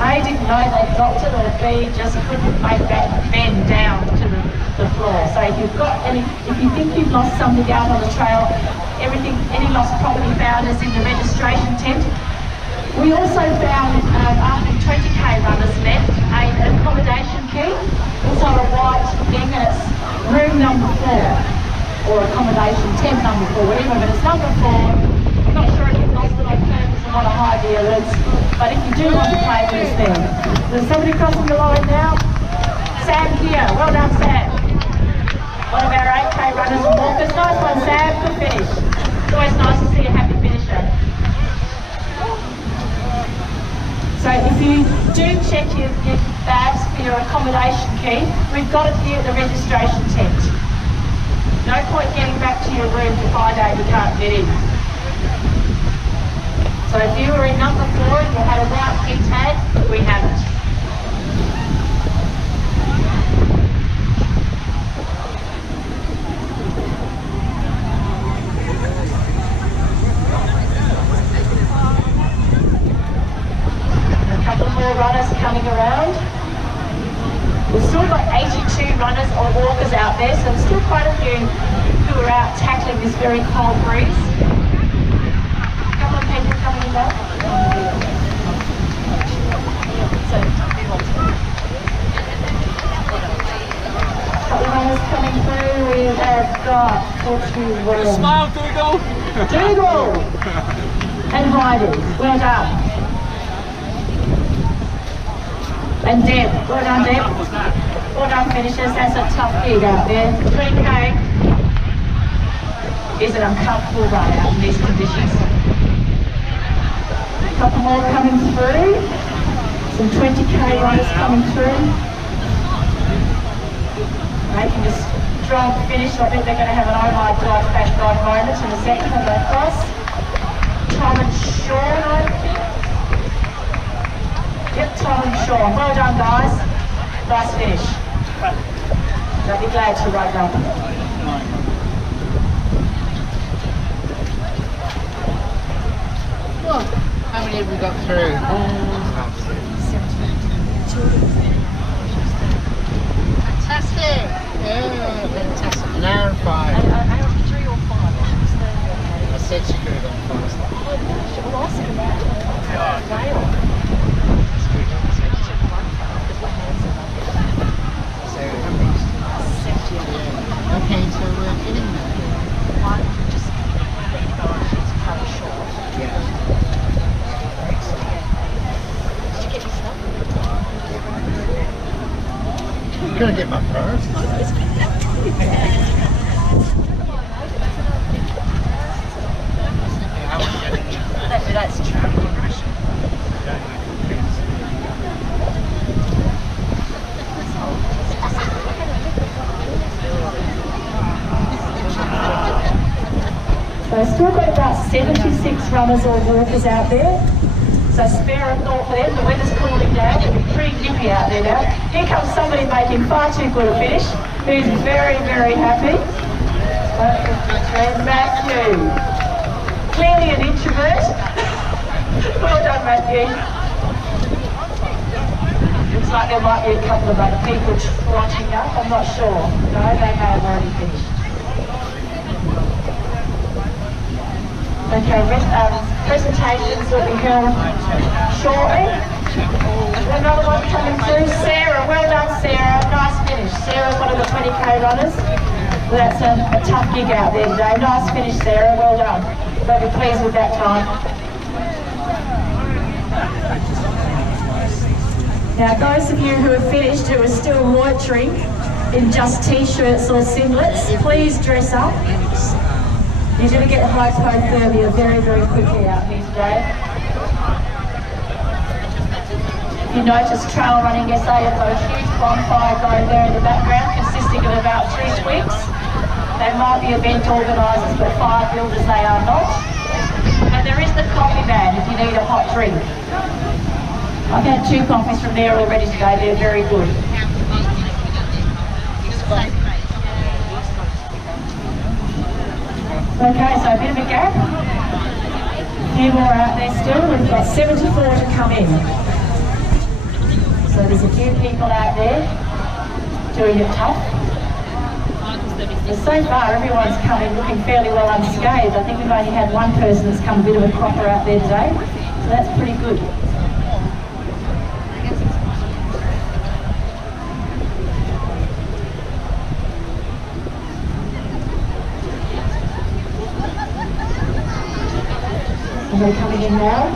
A, didn't know they dropped it, or B, just couldn't make that bend down to the floor. So if you've got any, if you think you've lost something out on the trail, any lost property found is in the registration tent. We also found, after 20k runners left, an accommodation key. It's on a white thing and it's room number 4. Or accommodation tent number 4, whatever, but it's number 4. I'm not sure if you've lost it on purpose and what a idea it is, but if you do want to play with us then. There's somebody crossing the line now. Sam here, well done Sam. One of our 8k runners and walkers. Nice one Sam, good finish. It's always nice to see a happy finisher. So if you do check your bags for your accommodation key, we've got it here at the registration tent. No point getting back to your room to find out you can't get in. So if you were in number 4 and you had a white key tag, we have it. A couple more runners coming around. We've still got 82 runners or walkers out there, so there's still quite a few who are out tackling this very cold breeze. A couple of people coming in now. A couple of runners coming through. We have got Smile, Dougal! Dougal! And Heidi, well done. And Deb, well done Deb. Well done finishers, that's a tough gig out there. 3k is an uncomfortable run out in these conditions. A couple more coming through. Some 20k runners coming through. Making a strong finish. I think they're going to have an oh my god, thank god moment in a second on that cross. Tom and Sean, I think. Yep, Tom and Sean. Well done, guys. Nice finish. I'll be glad to ride up. How many have we got through? 17. Fantastic! Yeah, fantastic. An hour and 5. 3 or 5. I said she could have gone faster. Well, I said about rail. Okay, so we're getting there. Just cut it short. Yeah. Did you get your stuff? I'm gonna get my purse. That's true. So I've still got about 76 runners or walkers out there. So spare a thought for them. The weather's cooling down. It'll be pretty nippy out there now. Here comes somebody making far too good a finish, who's very, very happy. And Matthew. Clearly an introvert. Well done, Matthew. Looks like there might be a couple of other people watching up. I'm not sure. No, they may have already finished. Okay, presentations will be held shortly. Another one coming through. Sarah, well done Sarah, nice finish. Sarah's one of the 20k runners. Well, that's a tough gig out there today. Nice finish Sarah, well done. They'll be pleased with that time. Now those of you who have finished who are still loitering in just t-shirts or singlets, please dress up. You're going to get hypothermia very, very quickly out here today. If you notice, Trail Running SA have got a huge bonfire going there in the background, consisting of about 3 twigs. They might be event organisers, but fire builders they are not. And there is the coffee van if you need a hot drink. I've had 2 coffees from there already today, they're very good. Okay, so a bit of a gap. A few more out there still. We've got 74 to come in. So there's a few people out there doing it tough. But so far everyone's come in looking fairly well unscathed. I think we've only had one person that's come a bit of a cropper out there today. So that's pretty good. And they're coming in now.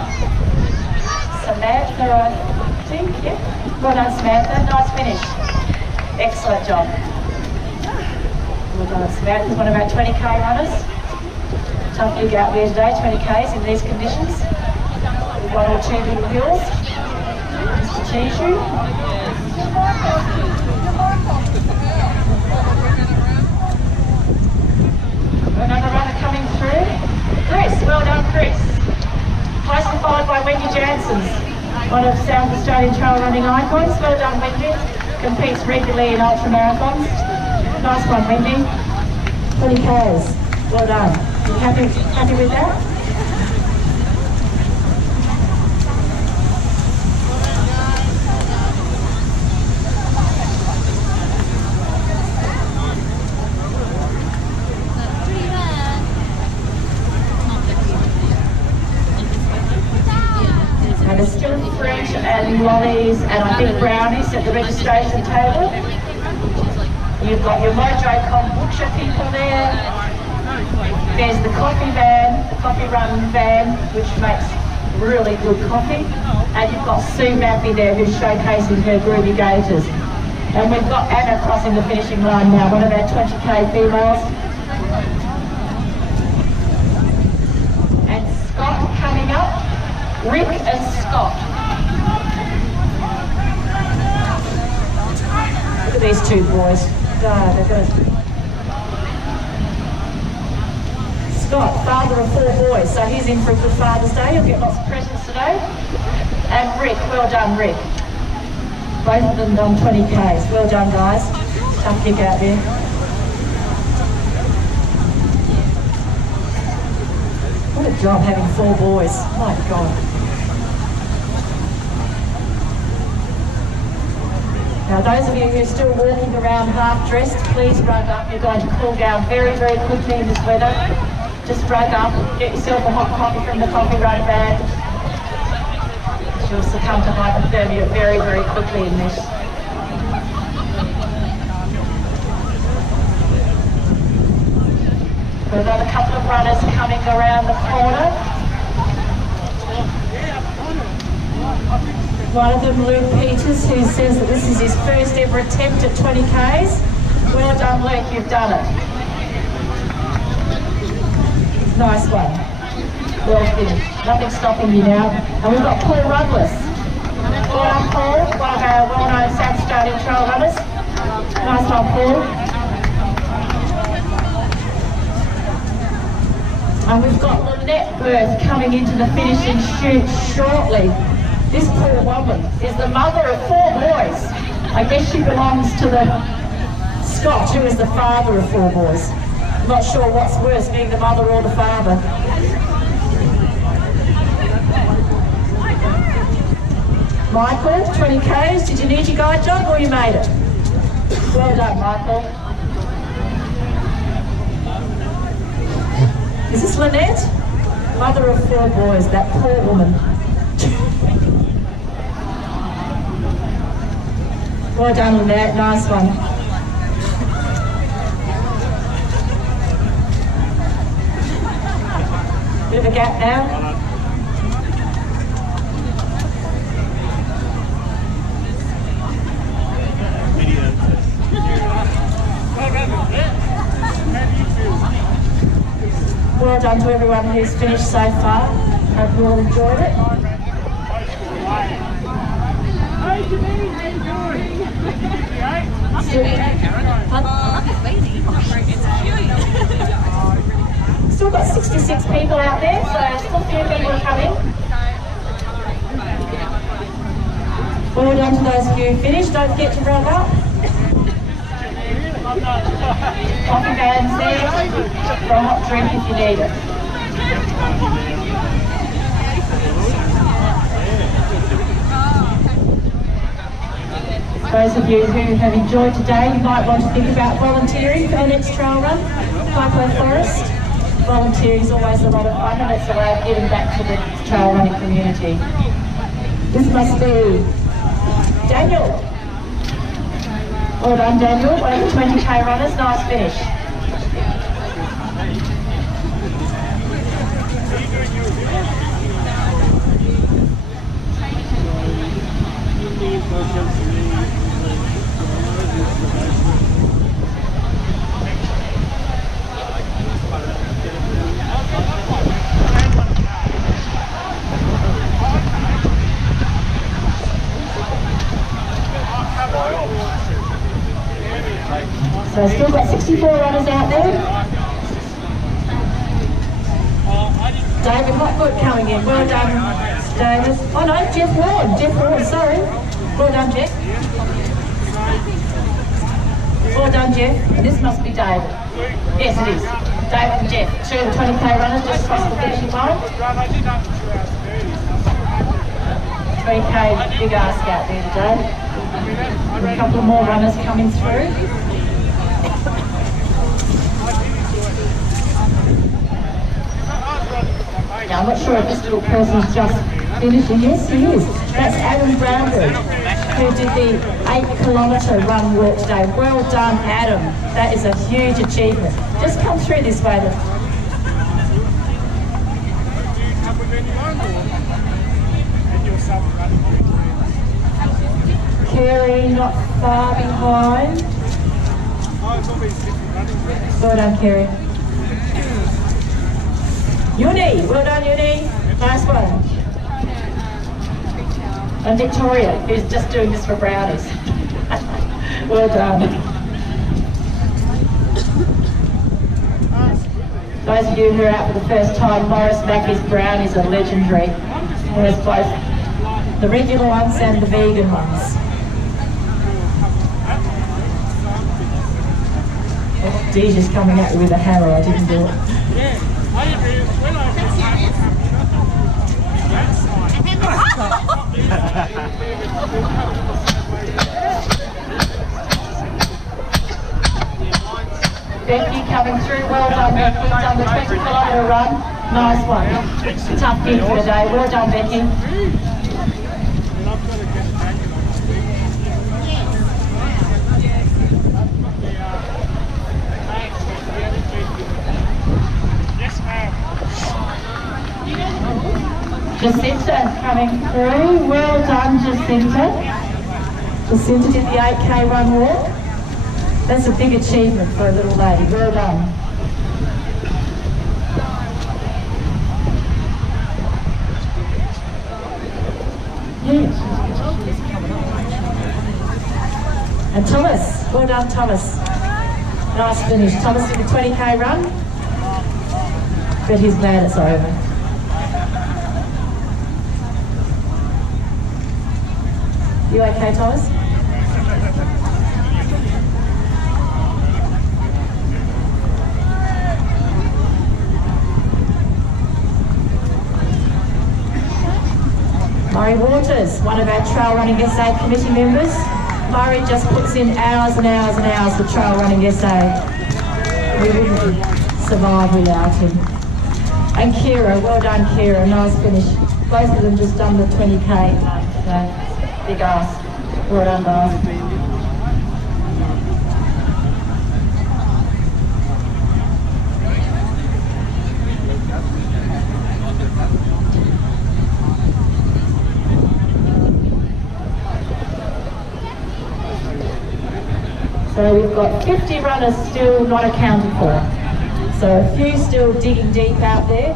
Samantha, I think, yeah. Well done, Samantha. Nice finish. Excellent job. Well done, Samantha's one of our 20k runners. Tough gig out there today, 20k's in these conditions. With 1 or 2 little hills. Mr. Chishu. Another runner coming through. Chris, well done, Chris. Closely followed by Wendy Janssens, one of South Australian trail running icons. Well done, Wendy. Competes regularly in ultramarathons. Nice one, Wendy. 20k's. Well done. You happy with that? And there's still fruit and lollies and I think brownies at the registration table. You've got your Mojo kombucha people there. There's the coffee van, the coffee run van, which makes really good coffee. And you've got Sue Mappy there who's showcasing her groovy gaiters. And we've got Anna crossing the finishing line now, one of our 20k females. And Scott coming up. Rick and Scott. Look at these 2 boys. God, they're good. Scott, father of 4 boys, so he's in for a good Father's Day. He'll get lots of presents today. And Rick, well done, Rick. Both of them on 20k's. Well done, guys. Tough gig out there. What a job having 4 boys. My God. Now those of you who are still walking around half dressed, please rug up. You're going to cool down very, very quickly in this weather. Just rug up, get yourself a hot coffee from the coffee run van. You'll succumb to hypothermia very, very quickly in this. Got another couple of runners coming around the corner. One of them, Luke Peters, who says that this is his first ever attempt at 20k's. Well done, Luke, you've done it. Nice one. Well finished. Nothing stopping you now. And we've got Paul Rudless. Well done, Paul, one of our well-known South Australian trail runners. Nice one, Paul. And we've got Lynette Birth coming into the finishing chute shortly. This poor woman is the mother of 4 boys. I guess she belongs to the Scott, who is the father of 4 boys. I'm not sure what's worse, being the mother or the father. Michael, 20k's. Did you need your guide dog or you made it? Well done, Michael. Is this Lynette? Mother of 4 boys, that poor woman. Well done, Lynette, nice one. Bit of a gap now. Well done to everyone who's finished so far. Hope you all enjoyed it. Still got 66 people out there, so still a few people coming. Well done to those of you who finished. Don't forget to run up. Coffee vans there for a hot drink if you need it. Those of you who have enjoyed today, you might want to think about volunteering for the next trail run. Pipeline Forest. Volunteering is always a lot of fun, and it's a way of giving back to the trail running community. This must be Daniel. Well done, Daniel. One of the 20k runners. Nice finish. So still got 64 runners out there. David Hotfoot coming in. Well done, David. Oh no, Jeff Ward. Jeff Ward, sorry. Well done, Jeff. Well done, Jeff. And this must be David. Yes, it is. David and Jeff. Two of the 20k runners just across the finishing line. 20k big ask out there today. And a couple more runners coming through. Now, I'm not sure if this little person's just finishing. Yes, he is. That's Adam Brownberg, who did the 8-kilometre run walk today. Well done, Adam. That is a huge achievement. Just come through this way. Kerry, not far behind. Well done, Kerry. Uni, well done, Uni. Nice one. And Victoria, who's just doing this for brownies. Well done. Those of you who are out for the first time, Morris Mackey's brownies are legendary. There's both the regular ones and the vegan ones. Oh, Deja's coming at me with a hammer, I didn't do it. Becky coming through, well done Becky, done the 20-kilometre run, nice one. Tough gig for today, well done Becky. Jacinta coming through, well done Jacinta. Jacinta did the 8k run walk. That's a big achievement for a little lady, well done. Yes. And Thomas, well done Thomas. Nice finish. Thomas did the 20k run, but he's glad it's over. You okay, Thomas? Murray Waters, one of our Trail Running SA committee members. Murray just puts in hours and hours and hours for Trail Running SA. We wouldn't survive without him. And Kira, well done Kira, nice finish. Both of them just done the 20k today. Big ass. Well done, guys. So we've got 50 runners still not accounted for. So a few still digging deep out there.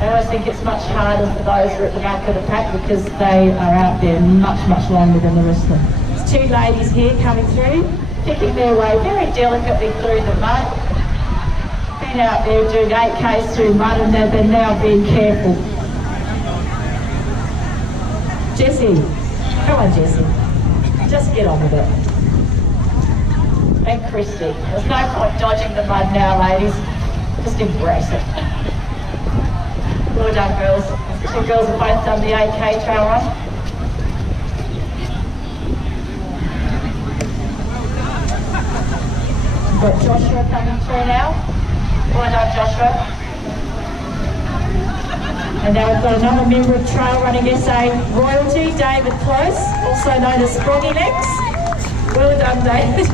I always think it's much harder for those who are at the back of the pack because they are out there much longer than the rest of them. There's two ladies here coming through, picking their way very delicately through the mud. Been out there doing 8Ks through mud and they're now being careful. Jessie, come on Jessie, just get on with it. And Christy, there's no point dodging the mud now ladies, just embrace it. Well done girls. The two girls have both done the 8K trail run. We've got Joshua coming through now. Well done Joshua. And now we've got another member of Trail Running SA Royalty, David Close, also known as Sproggy Legs. Well done David.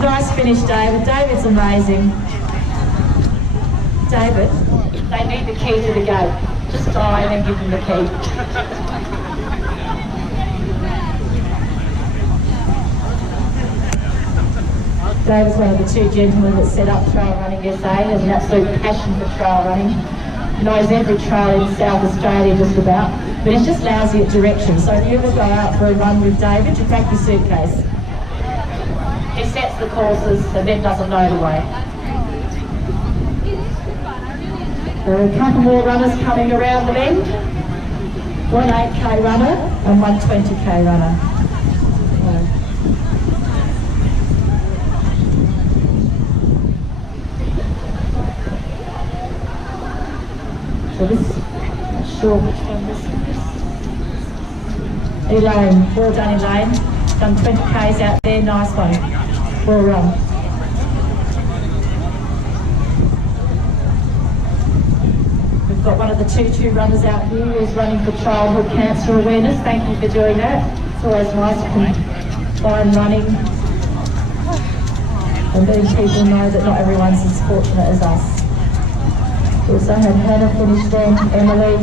Nice finish David. David's amazing. David, they need the key to the gate. Just die and then give them the key. David's one of the two gentlemen that set up Trail Running SA, has an absolute passion for trail running. Knows every trail in South Australia just about, but he's just lousy at directions. So if you ever go out for a run with David, you pack your suitcase. He sets the courses and then doesn't know the way. There are a couple more runners coming around the bend. One 8K runner and one 20K runner. So this, not sure which one this is. Elaine, well done Elaine. Done 20Ks out there, nice one. Well run. We've got one of the 2-2 runners out here who's running for childhood cancer awareness. Thank you for doing that. It's always nice to find running and letting people know that not everyone's as fortunate as us. We also had Hannah finish then, Emily.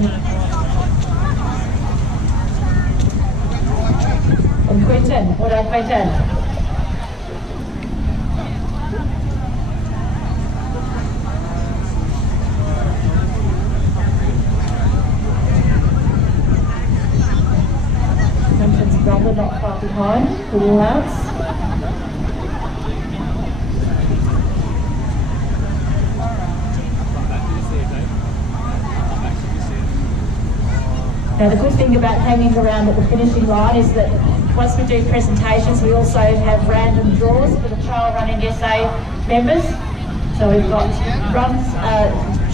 And Quentin, what up Quentin? Brother not far behind, little Lance. Now the good thing about hanging around at the finishing line is that once we do presentations we also have random draws for the Trail Running SA members. So we've got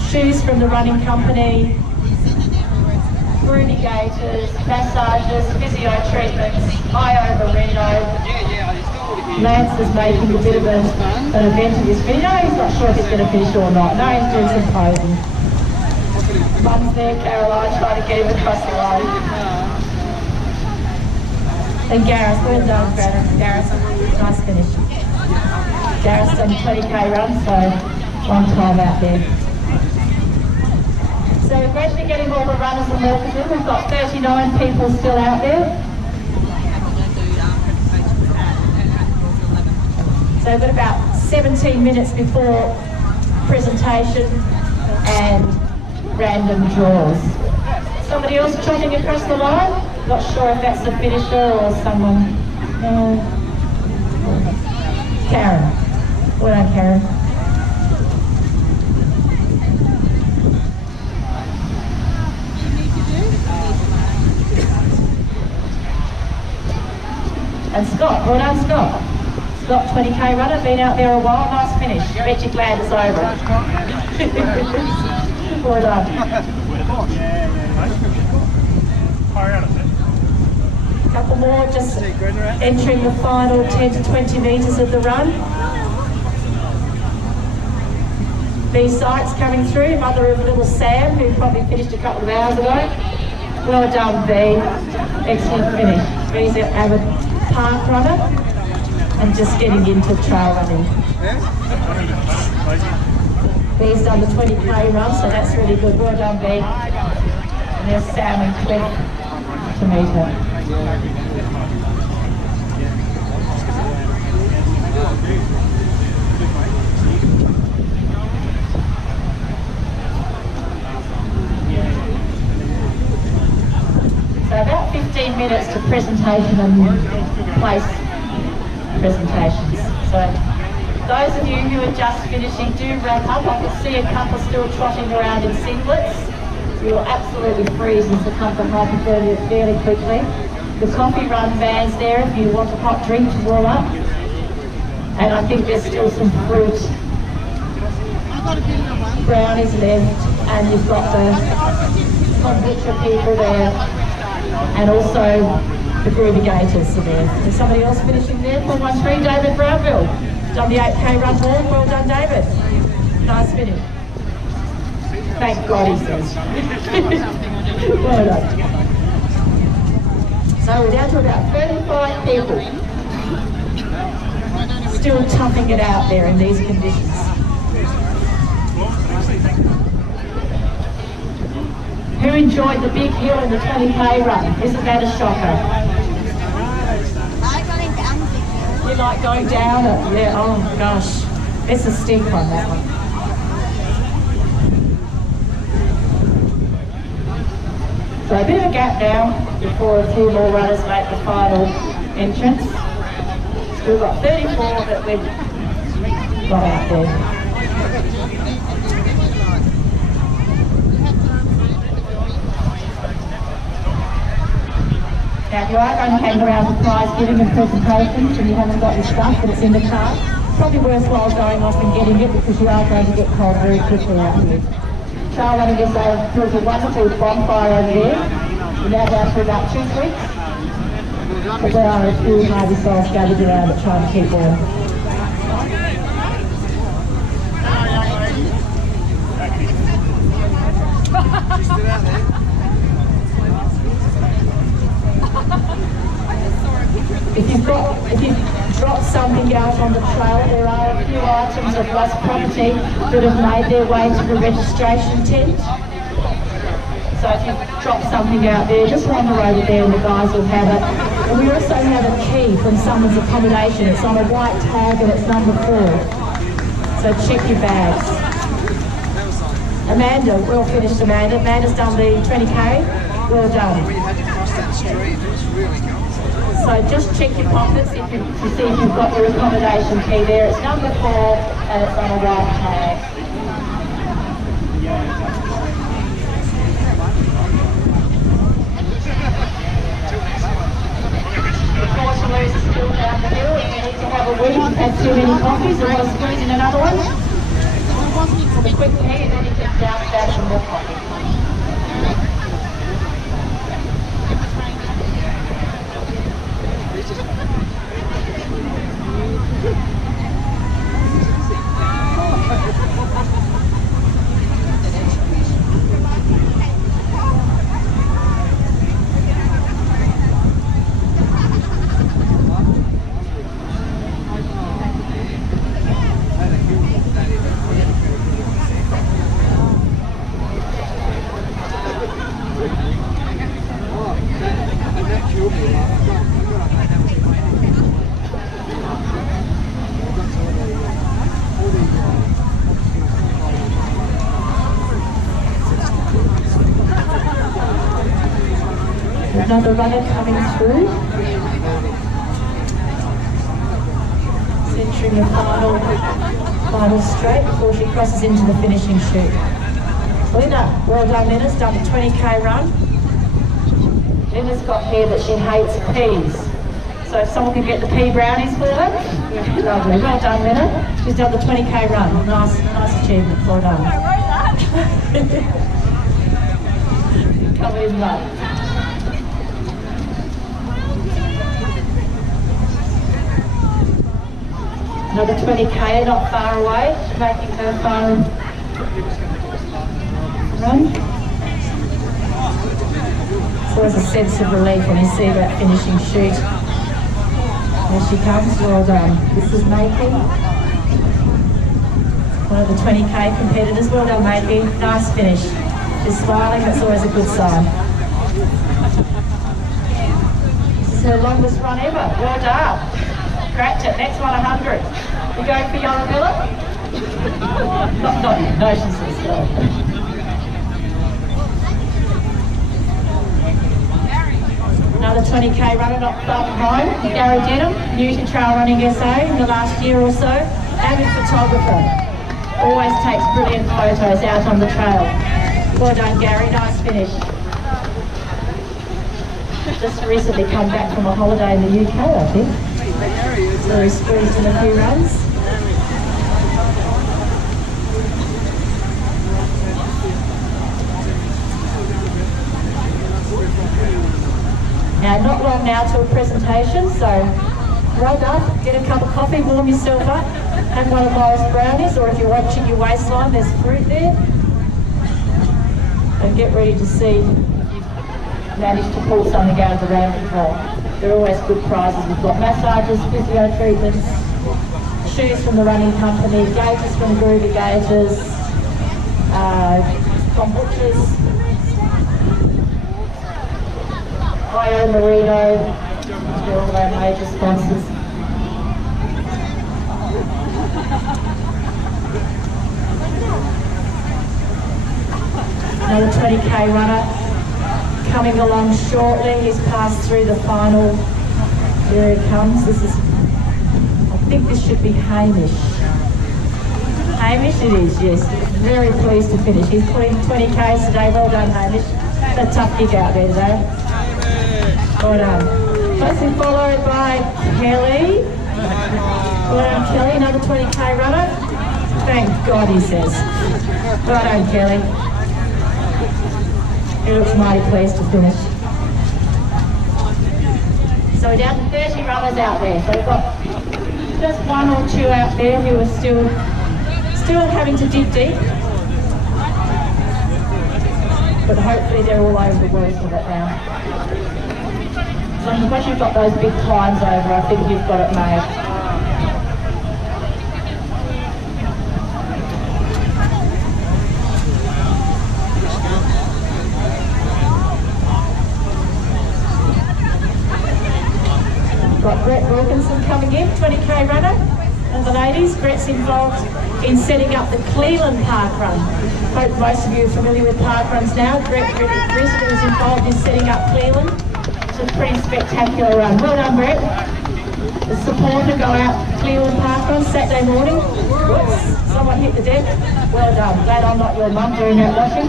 shoes from the running company, fumigators, massages, physio treatments, IO Merino. Lance is making a bit of an event of this video. He's not sure if he's going to finish or not. No, he's doing some posing. Mum's there, Caroline, trying to get him across the line. And Gareth, well done, Gareth. Nice finish. Gareth's done 20K run, so long time out there. So we're gradually getting all the runners and walkers in. We've got 39 people still out there. So we've got about 17 minutes before presentation and random draws. Somebody else trotting across the line? Not sure if that's the finisher or someone. Karen. Well done, Karen. And Scott, well done Scott. Scott, 20K runner, been out there a while, nice finish. Bet you're glad it's over. Well done. A couple more, just entering the final 10 to 20 metres of the run. B Sights coming through, mother of little Sam, who probably finished a couple of hours ago. Well done, B. Excellent finish. B's an avid park runner and just getting into trail running. B's done the 20K run, so that's really good. Well done, B. And there's Sam and Cliff to meet her. 15 minutes to presentation and place presentations. So those of you who are just finishing, do wrap up. I can see a couple still trotting around in singlets. You'll absolutely freeze and succumb to hypothermia fairly quickly. The coffee run van's there if you want a hot drink to warm up. And I think there's still some fruit, brownies left, and you've got the kombucha people there, and also the groovy gators are there. Is somebody else finishing there? 413, David Brownville. Done the 8K run home. Well done, David. Nice finish. Thank God, he says. Well done. So we're down to about 35 people. Still toughing it out there in these conditions. Who enjoyed the big hill in the 20K run? Isn't that a shocker? You like going down it? Yeah, oh gosh. It's a steep one, that one. So a bit of a gap now before a few more runners make the final entrance. We've got 34 that we've got out there. Now if you are going to hang around for prize giving and presentations and you haven't got your stuff but it's in the car, it's probably worthwhile going off and getting it because you are going to get cold very quickly out here. Charlie, I guess there's a wonderful bonfire over there. We're now down for about 2 weeks. But there are a few hardy souls gathered around it trying to keep warm. If you've dropped something out on the trail, there are a few items of lost property that have made their way to the registration tent. So if you've dropped something out there, just wander over there and the guys will have it. And we also have a key from someone's accommodation. It's on a white tag and it's number 4. So check your bags. Amanda, well finished Amanda. Amanda's done the 20K. Well done. So just check your pockets if you see if you've got your accommodation key there. It's number 4 and it's on a white tag. The Portaloos are still down the hill. If you need to have a wee, you've had too many coffees, or want to squeeze in another one. Have a quick pee and then you can downstash some more coffee. Another runner coming through. Centering the final straight before she crosses into the finishing chute. Linda, well done Linda's done the 20K run. Linda's got here that she hates peas. So if someone could get the pea brownies for her, lovely. Well done Linda. She's done the 20K run. Nice achievement, well done. Covered in mud. Another 20K, not far away, making her final run. It's always a sense of relief when you see that finishing chute. There she comes, well done. This is Makey, one of the 20K competitors. Well done Makey, nice finish. She's smiling, that's always a good sign. This is her longest run ever, well done. Cracked it, next one 100. You going for Yarravilla? Not you, no she says no. Another 20k runner not far behind, Gary Denham, new to trail running SA in the last year or so, avid photographer. Always takes brilliant photos out on the trail. Well done, Gary, nice finish. Just recently come back from a holiday in the UK, I think. So he squeezed in a few runs. Now, not long now till presentation, so roll up, get a cup of coffee, warm yourself up, have one of Laura's brownies, or if you're watching your waistline, there's fruit there. And get ready to see if you've managed to pull something out of the round control. They're always good prizes. We've got massages, physio treatments, shoes from the running company, gaiters from Groovy Gaiters, kombuchas, Merino, they're all our major sponsors. Another 20k runner coming along shortly. He's passed through the final. Here he comes. This is, I think this should be Hamish. Hamish it is, yes. Very pleased to finish. He's put in 20k's today. Well done, Hamish. It's a tough gig out there today. Well done. Closely followed by Kelly. Well done, Kelly. Another 20k runner. Thank God, he says. Well done, Kelly. He looks mighty pleased to finish. So we're down to 30 runners out there. So we've got just one or two out there who are still having to dig deep. But hopefully they're all over the worst of it now. So once you've got those big climbs over, I think you've got it made. Got Brett Wilkinson coming in, 20k runner. And the ladies, Brett's involved in setting up the Cleveland Park Run. Hope most of you are familiar with park runs now. Brett recently was involved in setting up Cleveland. It's a pretty spectacular run. Well done, Brett. The support to go out Cleveland Park Run Saturday morning. Whoops, someone hit the deck. Well done. Glad I'm not your mum doing that washing.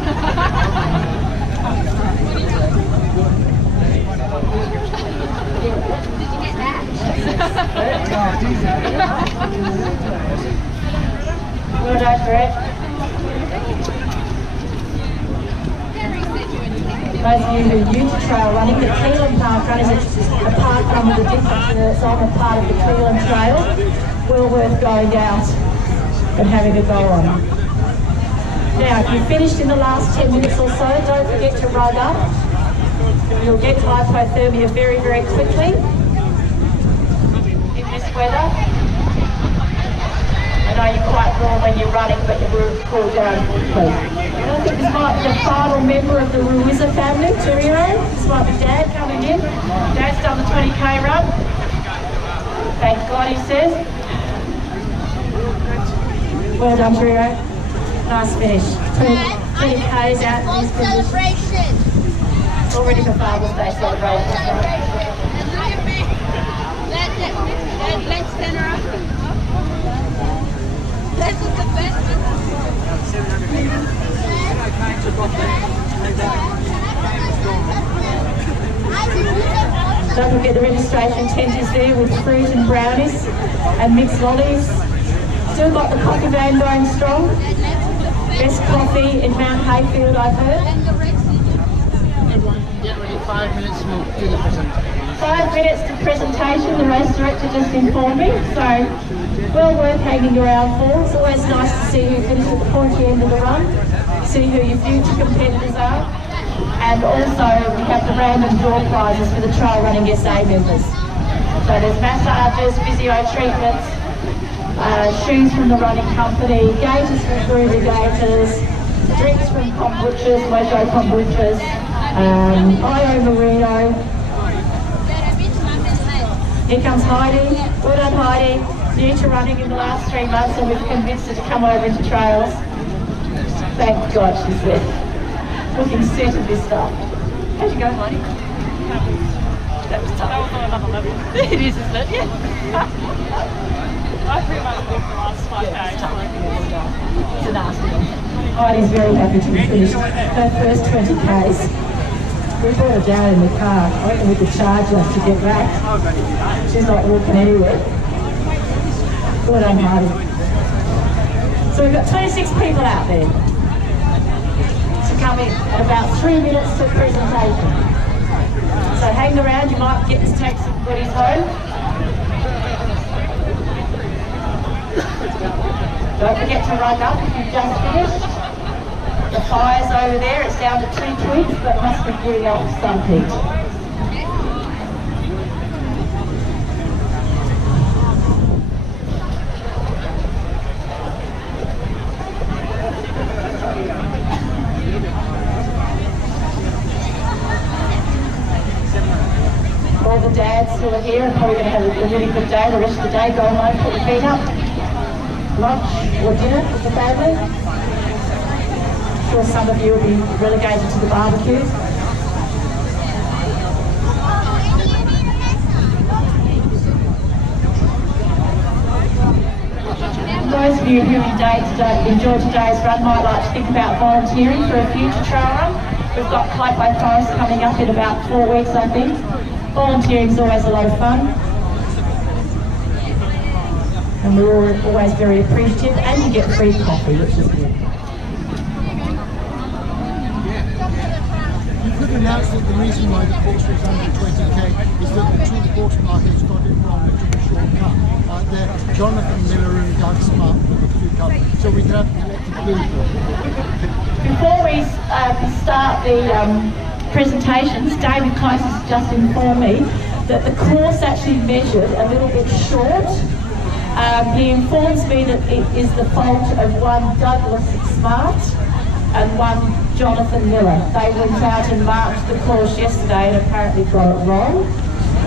Well done, Brett. Those of you who are new to trail running, the Cleveland Park Run is a park run with a difference in that it's on a part of the Cleveland Trail. Well worth going out and having a go on. Now, if you've finished in the last 10 minutes or so, don't forget to rug up. You'll get hypothermia very, very quickly in this weather. I know you're quite warm when you're running, but you will cool down quickly. I think this might be the final member of the Ruiza family, Turio. This might be Dad coming in. Dad's done the 20k run. Thank God, he says. Well done, Turio. Nice finish. 20k's out in this position. All ready for Father's Day celebration. And look at me. Let's stand her up. This is the best one. Don't forget the registration tent is there with fruit and brownies and mixed lollies. Still got the coffee van going strong. Best coffee in Mount Hayfield, I've heard. Get ready, 5 minutes and we'll do the presentation. 5 minutes to presentation, the race director just informed me, so well worth hanging around for. It's always nice to see who finished at the pointy end of the run, see who your future competitors are, and also we have the random draw prizes for the Trail Running SA members. So there's massages, physio treatments, shoes from the running company, gaiters from Groovy Gaiters, drinks from kombuchas, Mojo kombuchas, Merino. Here comes Heidi. Well done, Heidi. New to running in the last 3 months, and we've convinced her to come over into trails. Thank God, she said. Looking suitably stuffed. How'd you go, Heidi? That was tough. That was on another level. It is, isn't it? Yeah. I pretty much walked the last 5 Yeah, it's days. tough. It's a nasty one. Heidi's very happy to be finished her first 20 Ks. We brought her down in the car. I went with the charger to get back. She's not walking anywhere. Well done, Heidi. So we've got 26 people out there to come in at about 3 minutes to presentation. So hang around, you might get to take some goodies home. Don't forget to run up if you've just finished. The fire's over there, it's down to 2 twigs, but must be getting off some heat. All the dads who are here are probably going to have a really good day the rest of the day. Go home, put your feet up. Lunch or dinner with the family. I'm sure some of you will be relegated to the barbecue. Those of you who enjoyed today's run might like to think about volunteering for a future trail run. We've got Clydeway Forest coming up in about 4 weeks, I think. Volunteering is always a lot of fun. And we're always very appreciative, and you get free coffee, which is good. You could announce that the reason why the course was under 20k is that the two course markers got it wrong and took a shortcut. They're Jonathan Miller and Doug Smart for the two cup, so we can have collective blue. Before we start the presentations, David Close has just informed me that the course actually measured a little bit short. He informs me that it is the fault of one Douglas Smart and one Jonathan Miller. They went out and marked the course yesterday and apparently got it wrong,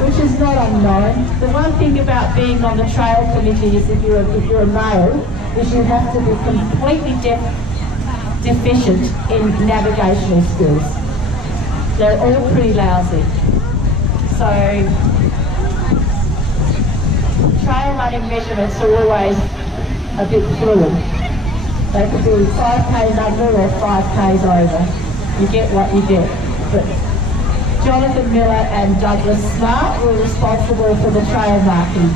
which is not unknown. The one thing about being on the trail committee is if you're a male, is you have to be completely deficient in navigational skills. They're all pretty lousy. So trail running measurements are always a bit fluid. They could be 5k's under or 5k's over. You get what you get. But Jonathan Miller and Douglas Smart were responsible for the trail marking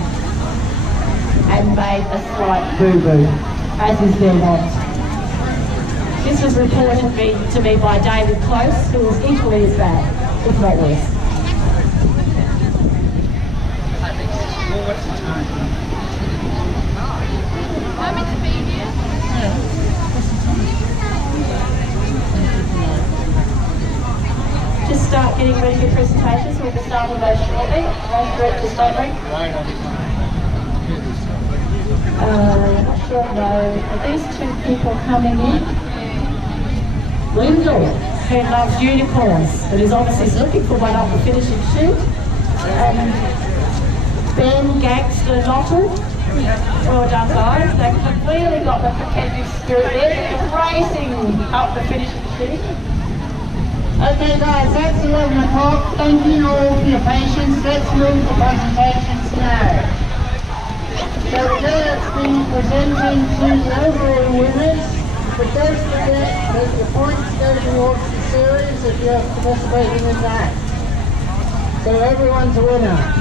and made a slight boo-boo, as is their wont. This was reported to me by David Close, who was equally as bad, if not worse. I'm meant to be here. Just start getting ready for presentations. We'll be starting those shortly. Those directors don't ring. I'm not sure, no. Are these two people coming in? Lyndall, who loves unicorns, but is obviously looking for one up the finishing chute. Ben Gangster Nottle. Well done, guys. They've clearly got the competitive spirit there. They're racing up the finishing chute. Okay guys, that's 11 o'clock. Thank you all for your patience. Let's move the presentations now. So we're going to be presenting to the overall winners, but don't forget that your points go towards the series if you're participating in that. So everyone's a winner.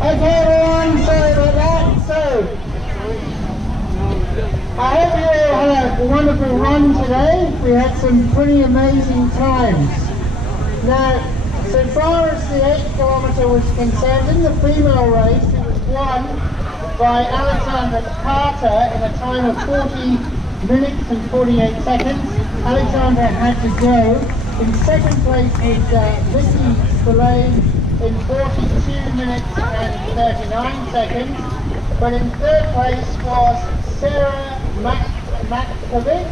Okay everyone, sorry about that. So, I hope you all had a a wonderful run today. We had some pretty amazing times. Now, so far as the 8 kilometre was concerned, in the female race, it was won by Alexandra Carter in a time of 40 minutes and 48 seconds. Alexandra had to go. In second place was Missy Spillane in 42 minutes and 39 seconds. But in third place was Sarah Matkovic.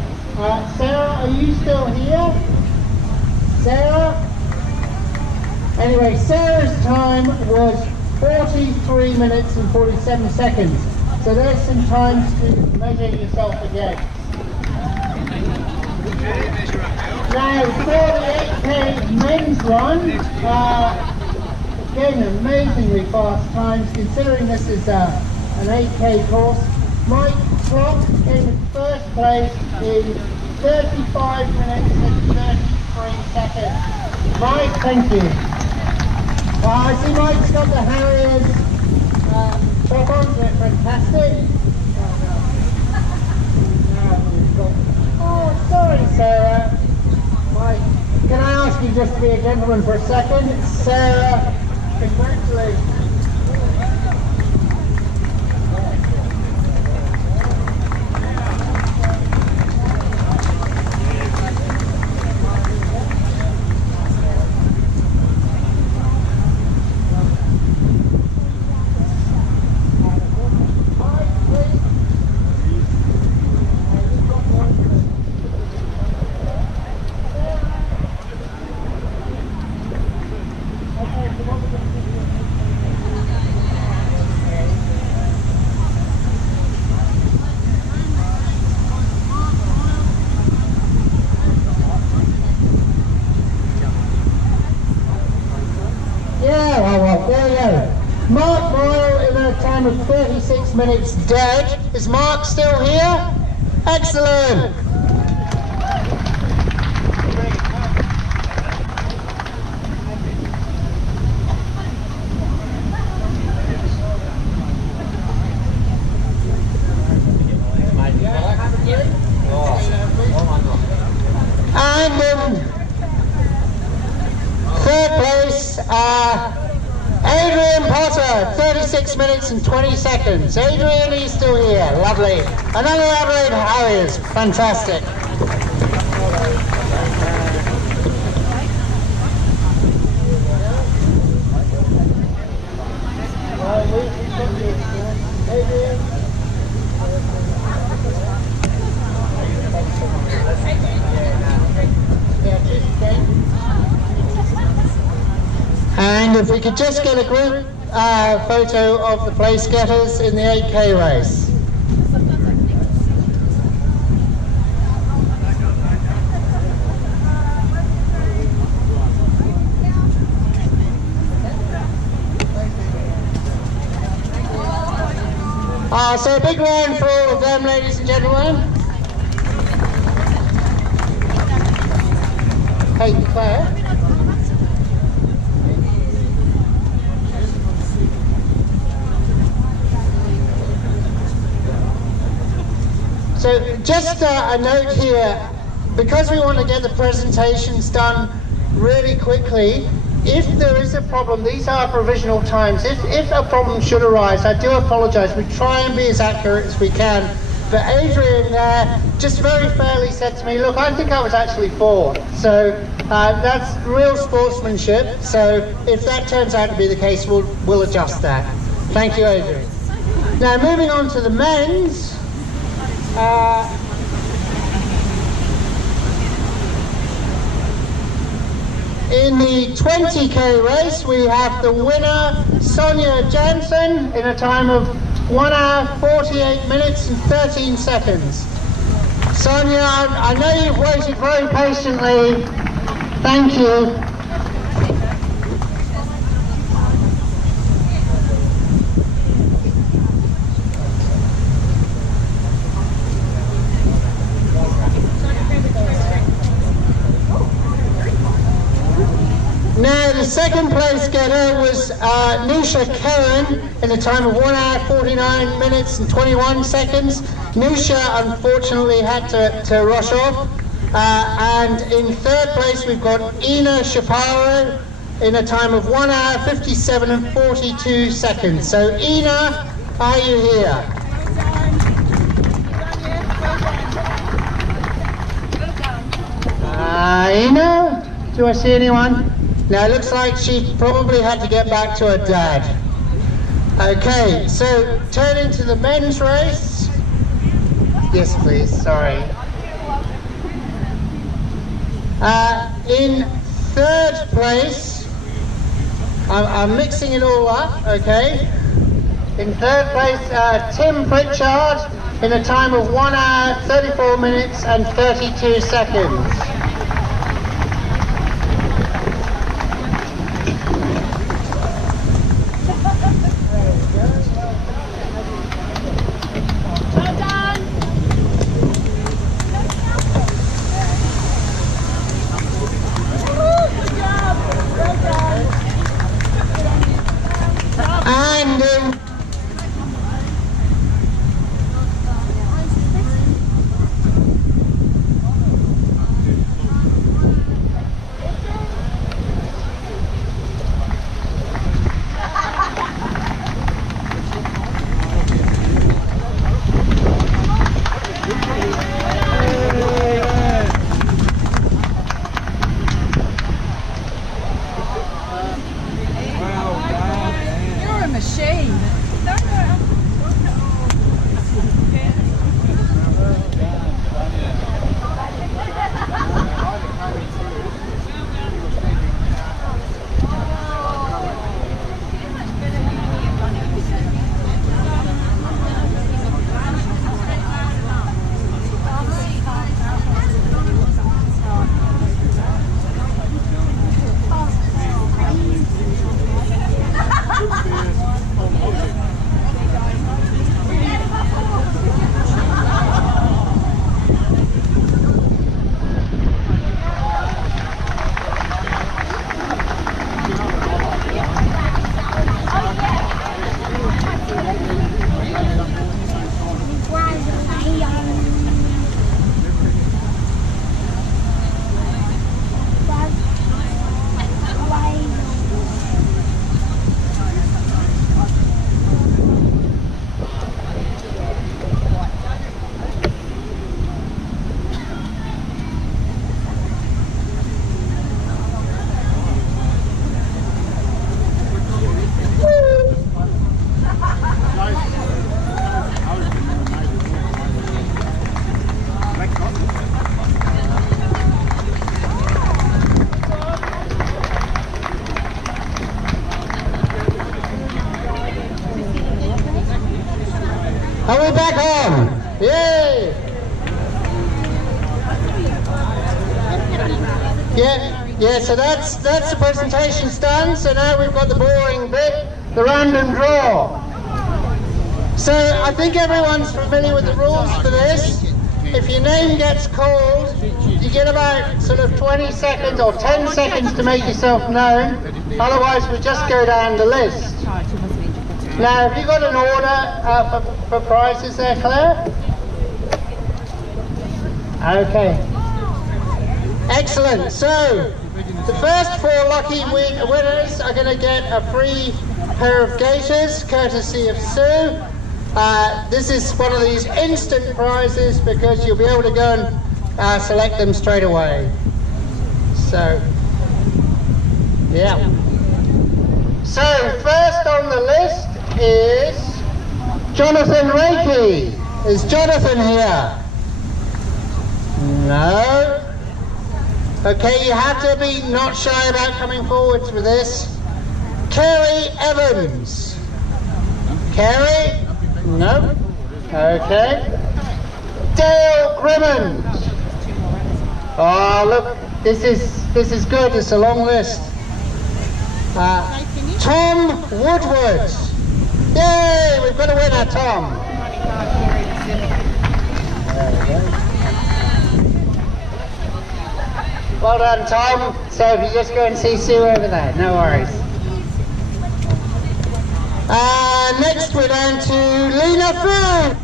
Sarah, are you still here? Sarah? Anyway, Sarah's time was 43 minutes and 47 seconds. So there's some times to measure yourself against. Now, for the 8K men's run, again, amazingly fast times, considering this is an 8K course. Mike Klopp came in first place in 35 minutes and 33 seconds. Mike, thank you. I see Mike's got the Harriers top on, they're fantastic. Oh, sorry, Sarah. Mike, can I ask you just to be a gentleman for a second? Sarah, congratulations. Mark Boyle in a time of 36 minutes dead. Is Mark still here? Excellent! And in third place, Adrian Potter, 36 minutes and 20 seconds. Adrian, he's still here. Lovely. Another Adelaide Harriers. Fantastic. And if we could just get a group photo of the place getters in the 8K race. So a big round for all of them, ladies and gentlemen. Hey, Claire. So just a note here, because we want to get the presentations done really quickly, if there is a problem, these are provisional times. If a problem should arise, I do apologise. We try and be as accurate as we can. But Adrian there just very fairly said to me, look, I think I was actually fourth. So that's real sportsmanship. So if that turns out to be the case, we'll adjust that. Thank you, Adrian. Now moving on to the men's. In the 20k race, we have the winner, Sonia Jansen, in a time of 1 hour, 48 minutes and 13 seconds. Sonia, I know you've waited very patiently. Thank you. Now the second place getter was Nisha Karen in a time of 1 hour 49 minutes and 21 seconds. Nisha unfortunately had to rush off. And in third place we've got Ina Shaparo in a time of 1 hour 57 and 42 seconds. So Ina, are you here? Ina, do I see anyone? Now it looks like she probably had to get back to her dad. Okay, so turning to the men's race. Yes, please, sorry. In third place, I'm mixing it all up, okay? In third place, Tim Pritchard in a time of 1 hour, 34 minutes and 32 seconds. Are we back on? Yay! Yeah, so that's the presentations done. So now we've got the boring bit, the random draw. So I think everyone's familiar with the rules for this. If your name gets called, you get about sort of 20 seconds or 10 seconds to make yourself known. Otherwise we just go down the list. Now, have you got an order for prizes there, Claire? Okay. Excellent. So, the first 4 lucky winners are going to get a free pair of gaiters, courtesy of Sue. This is one of these instant prizes because you'll be able to go and select them straight away. So, yeah. So, first on the list is Jonathan Reiki. Is Jonathan here? No. Okay, you have to be not shy about coming forwards with this. Kerry Evans. Kerry? No. Okay. Dale Grimmond. Oh, look, this is good. It's a long list. Tom Woodward. Yay, we've got a winner, Tom. There we go. Well done, Tom. So if you just go and see Sue over there, no worries. Next we're down to Lena Food.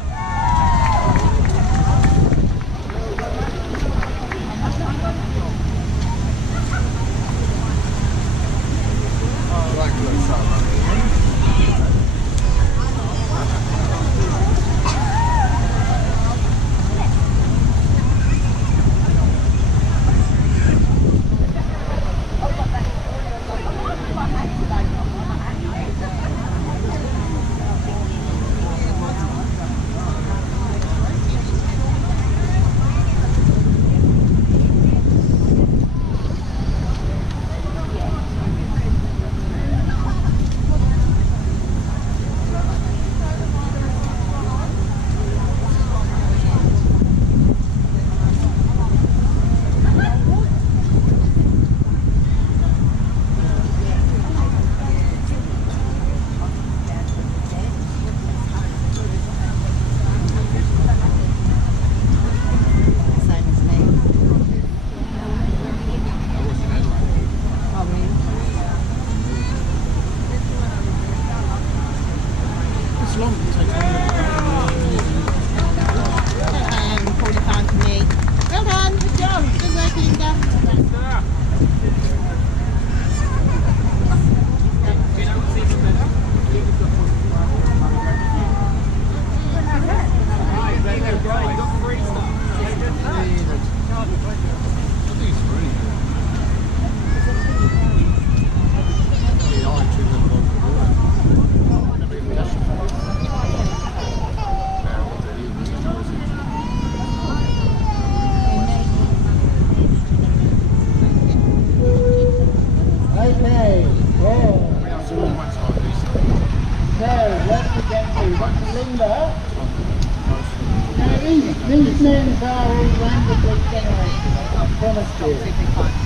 These men are all randomly generated, I promise you.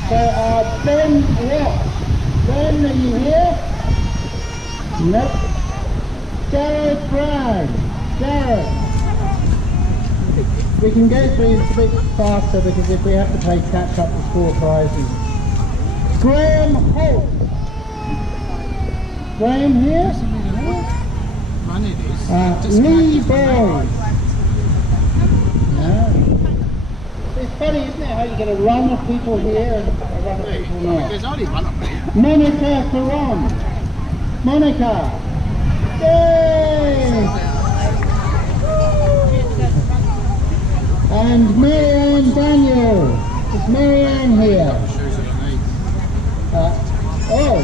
So, Ben Ross. Ben, are you here? Nope. Jared Brown. Jared. We can go through this a bit faster because if we have to play catch up, there's 4 prizes. Graham Holt. Graham here? Lee Boyd. It's funny, isn't it, how you get a run of people here and a run of people there. There's only one of me. Monica Caron. Monica. Yay! And Marianne Daniel. Is Marianne here? Oh,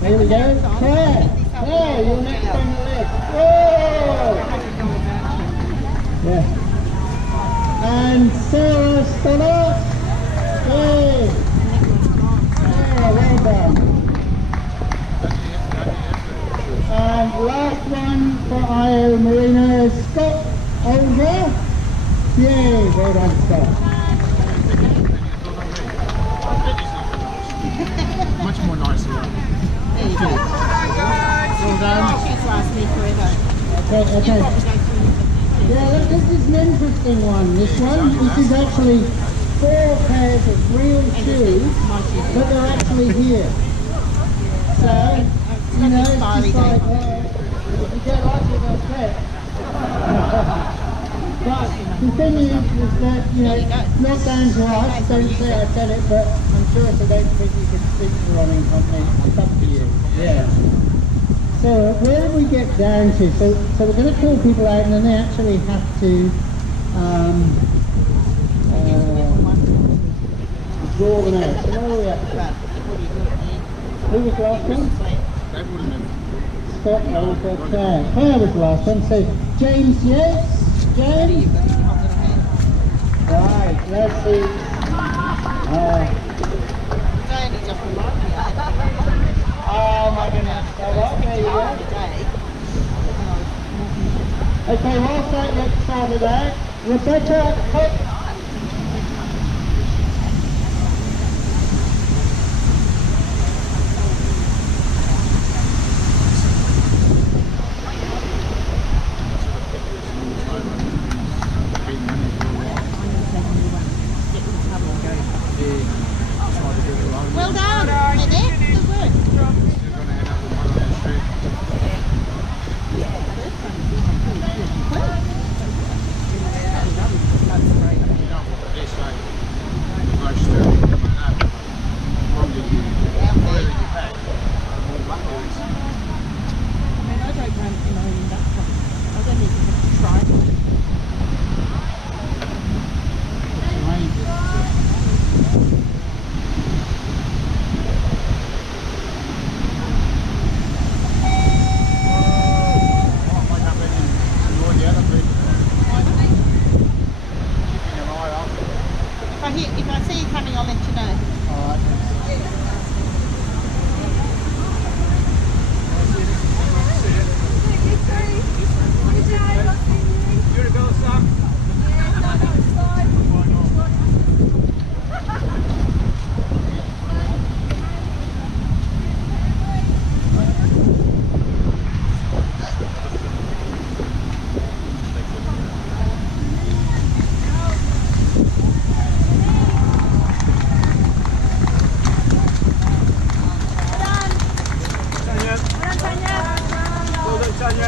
there we go. Claire. Claire, you're next on the list. Whoa! Yeah. And Sarah Stoller. Yay! Sarah, well done. And last one for IO Marina is Scott Over. Yay, well done, Scott. Much more nicer. There you go. Well done. She's last me forever. Okay. Yeah, look, this is an interesting one. This is actually 4 pairs of real shoes, but they're actually here. So, you know, it's just like, if you get lucky, they'll fit. But the thing is that, you know, it's not down to us. Don't say I said it, but I'm sure if I don't think you can speak to the running company, it's up to you. Yeah. So where do we get down to? So we're going to call people out and then they actually have to draw them out. So where are we at? Who was last one? Scott, no, Claire. Claire was last one. So James, yes? James? Right, let's see. Oh my goodness. Well, there you go. Okay, whilst that gets sorted out, Rebecca Cook. you're coming, I'll let you know. Alright.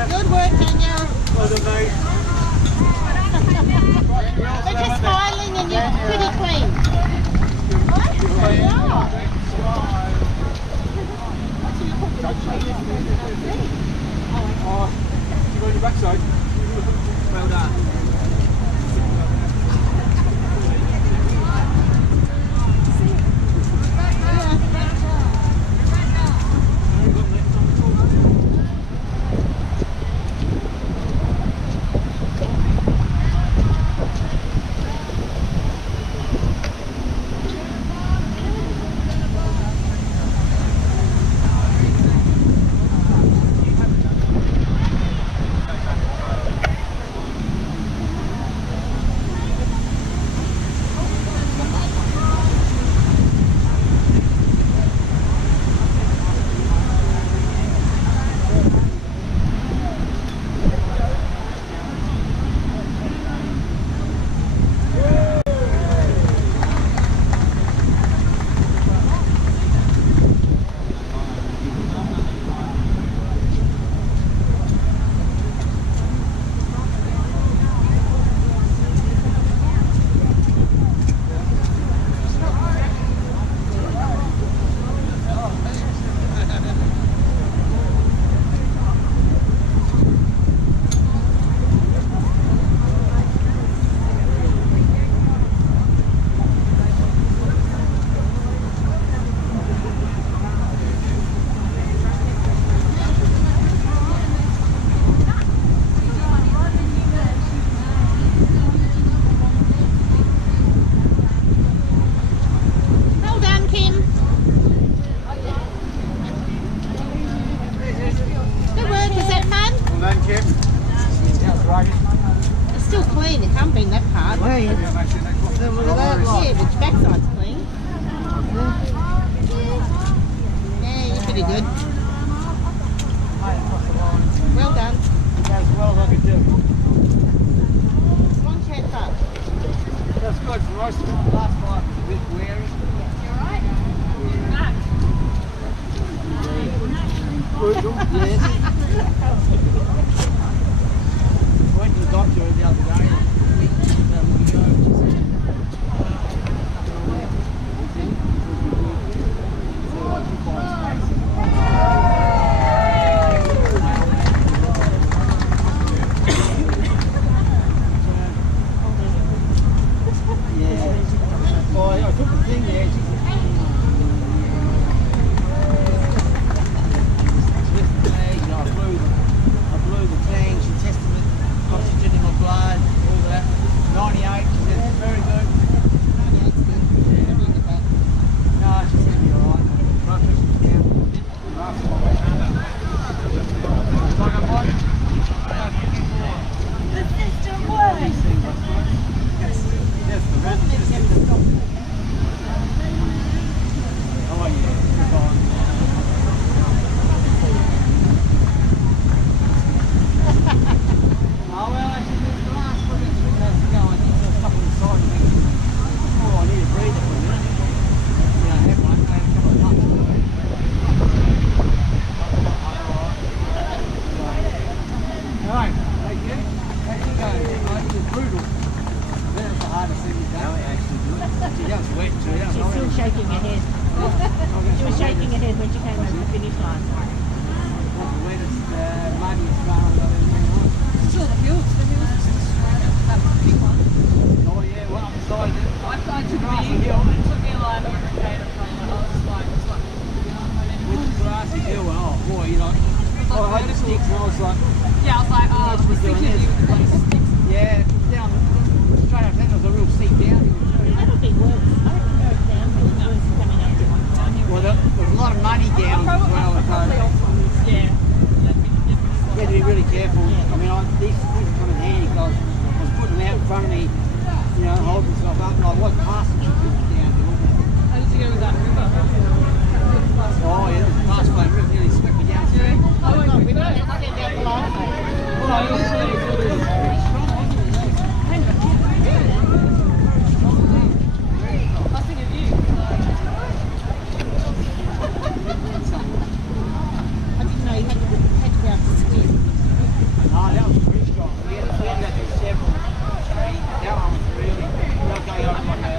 Good work, Tanya. Well done, mate. But you're smiling and you're pretty clean. Oh, you got your backside. Well done. Well done, Kim. Good work, was that fun? Well done, Kim. It's still clean, it can't be that hard. Yeah, but your backside's clean. Yeah, you're pretty good. Well done. As well as I could do. One chance up. That's good for most of it. The last 5 was a bit weary. Good, yes. Went to the doctor the other day. Well, I took the thing there. I blew the thing. She tested it, oxygen in my blood, all that. 98. She said very good. 98's good. No, she said you're alright. Blood pressure's down a bit. Like a bike. The system works. Yes, the resonance system. Oh yeah, good on. Oh well, actually, the last one that's supposed to go, I think there's a couple inside of me. Oh, I need a breather for a minute. Yeah, I have one. I have a couple of pups. Alright, thank you. How'd you go? It was brutal. That's the hardest thing we've done. Actually, do it. Gee, that was wet too. That was She's still shaking her head. She was shaking her head when she came over the finish line. That's the wettest, muddiest car I've ever been on. Still the hills, that big one. Oh yeah, well, I'm beside it. I took Grassy me, hill. it took me a line over a gator from it. I was like, With the grassy hill, oh boy, you know. I had the sticks and I was like, yeah, I was like, oh, I was thinking you would place sticks. yeah, down, straight up there, there was a real steep down here too. That'll be worse. I reckon was past the down there. How did you go with that river? Oh yeah, that was a fast flowing river, nearly swept me down. Oh, I got with it. I didn't get the line. Well, I was pretty strong, wasn't it? I think of you. I didn't know you had to be able to ski. Oh, that was pretty strong. We had that several. That one was really, they were going over like a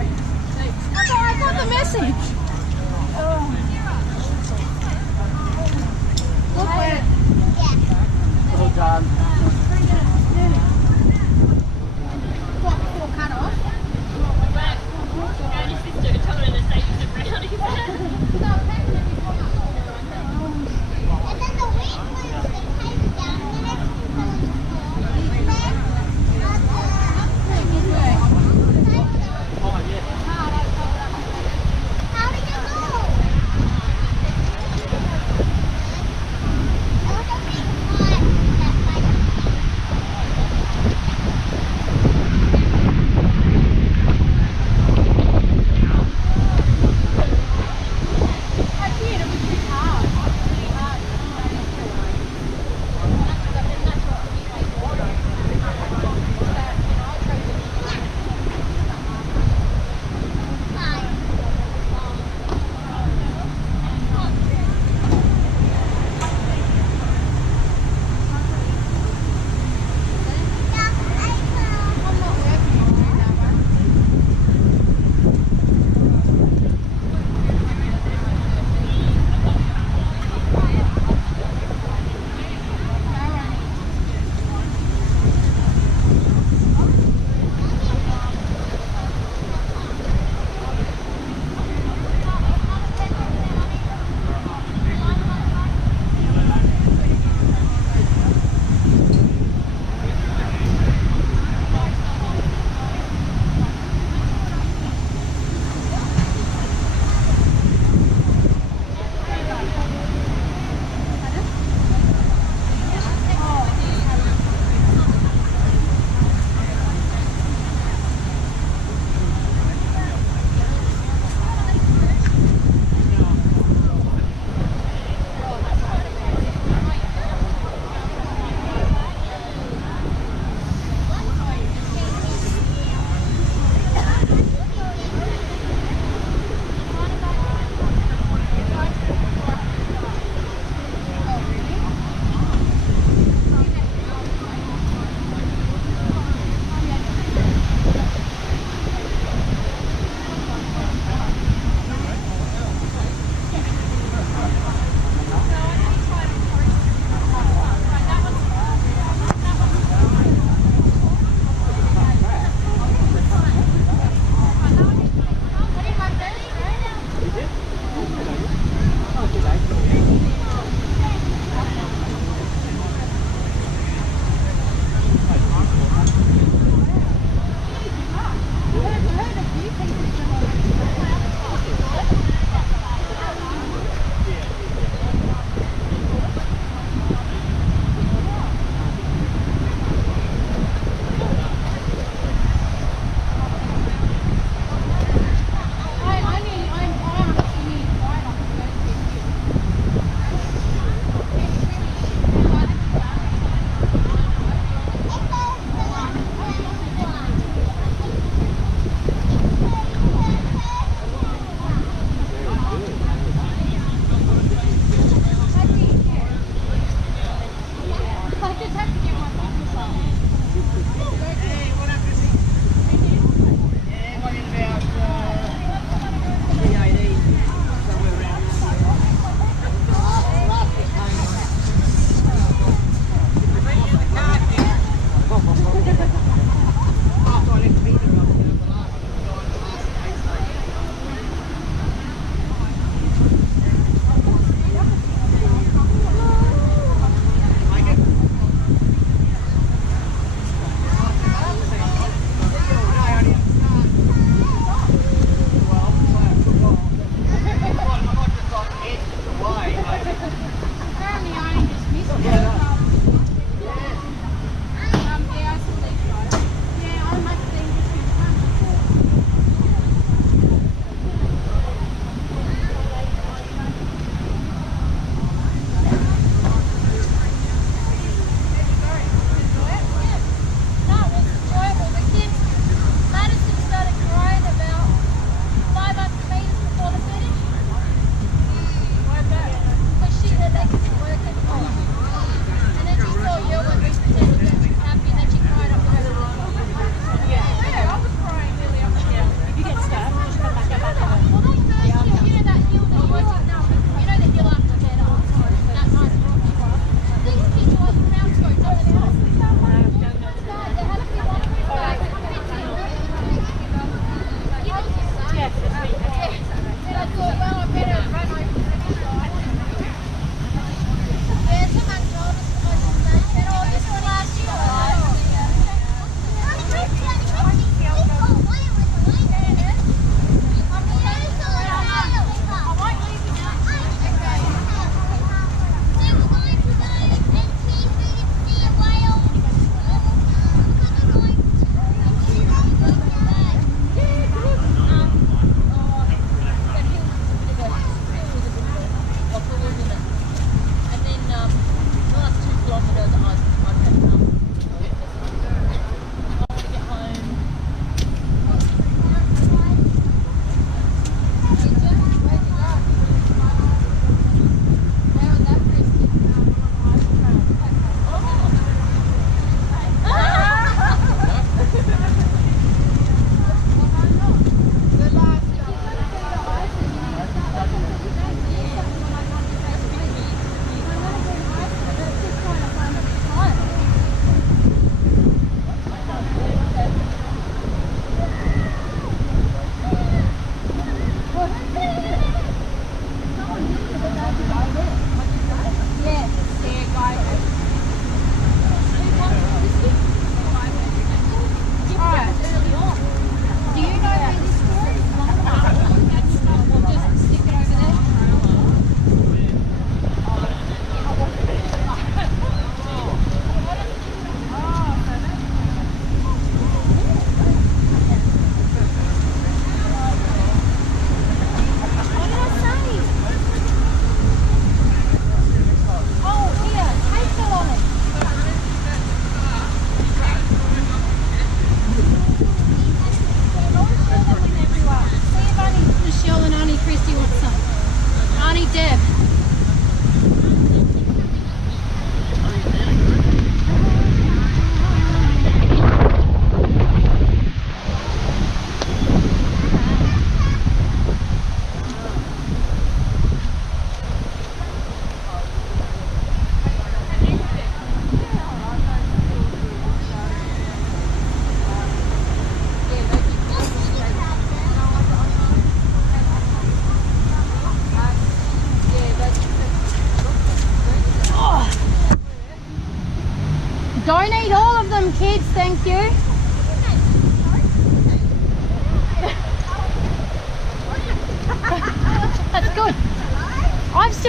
I got the message. Well done. Cut off.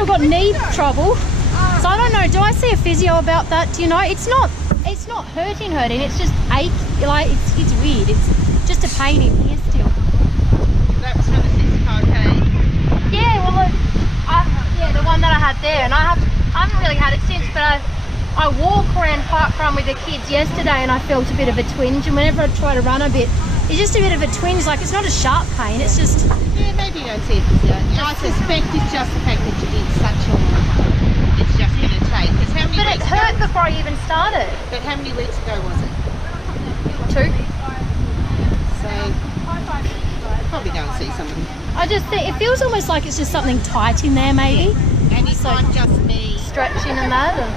still got knee trouble. So I don't know, do I see a physio about that? Do you know? It's not hurting, it's just ache, like it's weird. It's just a pain in here still. That was from the 65K. Yeah, well, yeah, the one that I had there, and I haven't really had it since, but I walk around Park Run with the kids yesterday and I felt a bit of a twinge, and whenever I try to run a bit, it's just a bit of a twinge, like it's not a sharp pain, it's just... Yeah, maybe you don't see a physio. I suspect it's just the fact that you did such a... It's just going to take. How many but it weeks hurt ago? before I even started. But how many weeks ago was it? 2. So, probably go and see somebody. I just think, it feels almost like it's just something tight in there maybe. And it's not just me. Stretching and that. And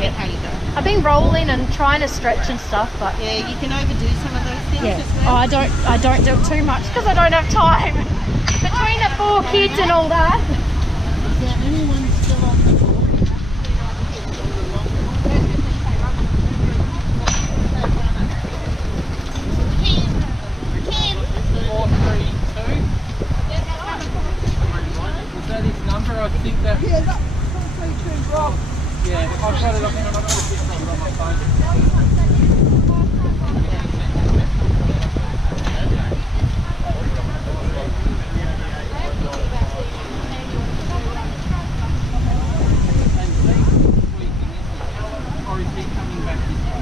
It's how you go. I've been rolling and trying to stretch and stuff, but... Yeah, you can overdo some of those things Yeah. as well. Oh, I don't do it too much because I don't have time. Between the 4 kids and all that. Is there anyone still on the board? Was that his number? I think that... Yeah, that's 432 Rob. Yeah, I've got it. I think I've got a picture of it on my phone. Or is he coming back this way?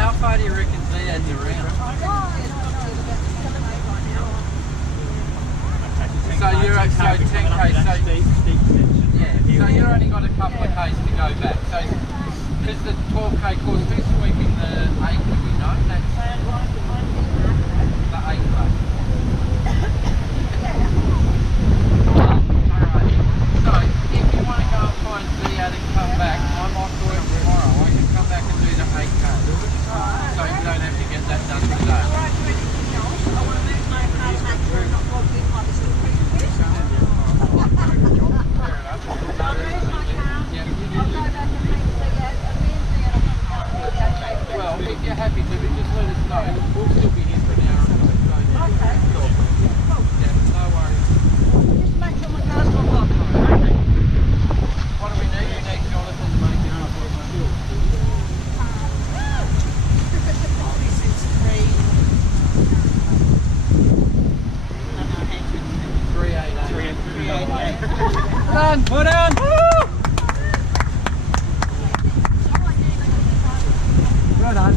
How far do you reckon he had to run? So you're at 10k, so you've only got a couple of k's to go back. So because the 12k course, who's sweeping the 8, do we know? That's the 8 way. Alright, so if you want to go and find Zia and come back, I might do it tomorrow. I can come back and do the 8k. So you don't have to get that done today. Well, if you're happy to, just let us know. We'll still be here for an hour. Okay. Cool. Yeah, no worries. Just make sure my car's not locked. What do we need? We need Jonathan to make it up. 388. Put on, put on. Well done.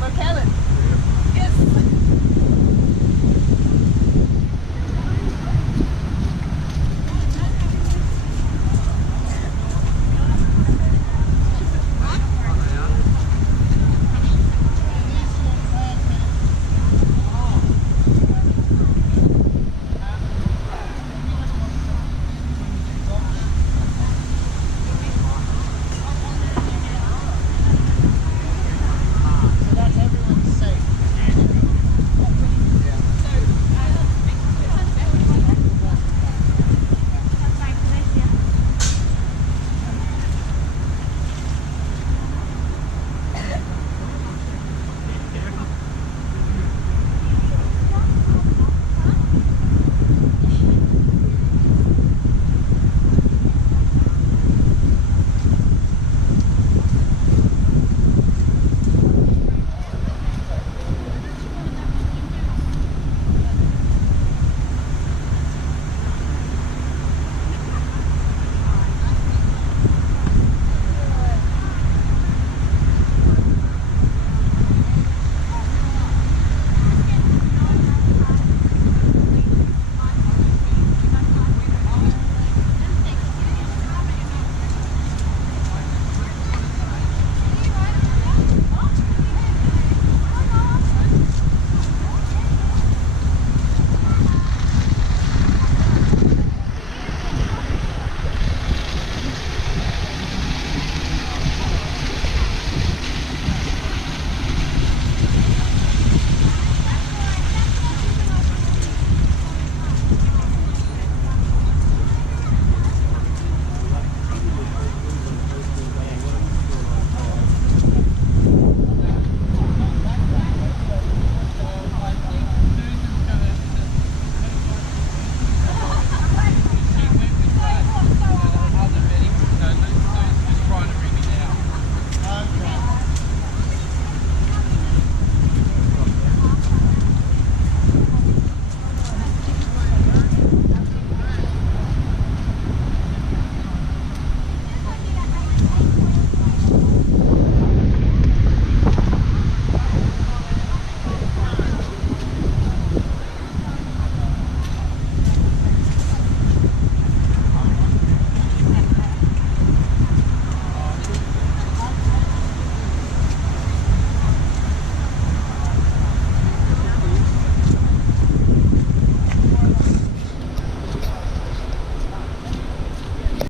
Look, Helen.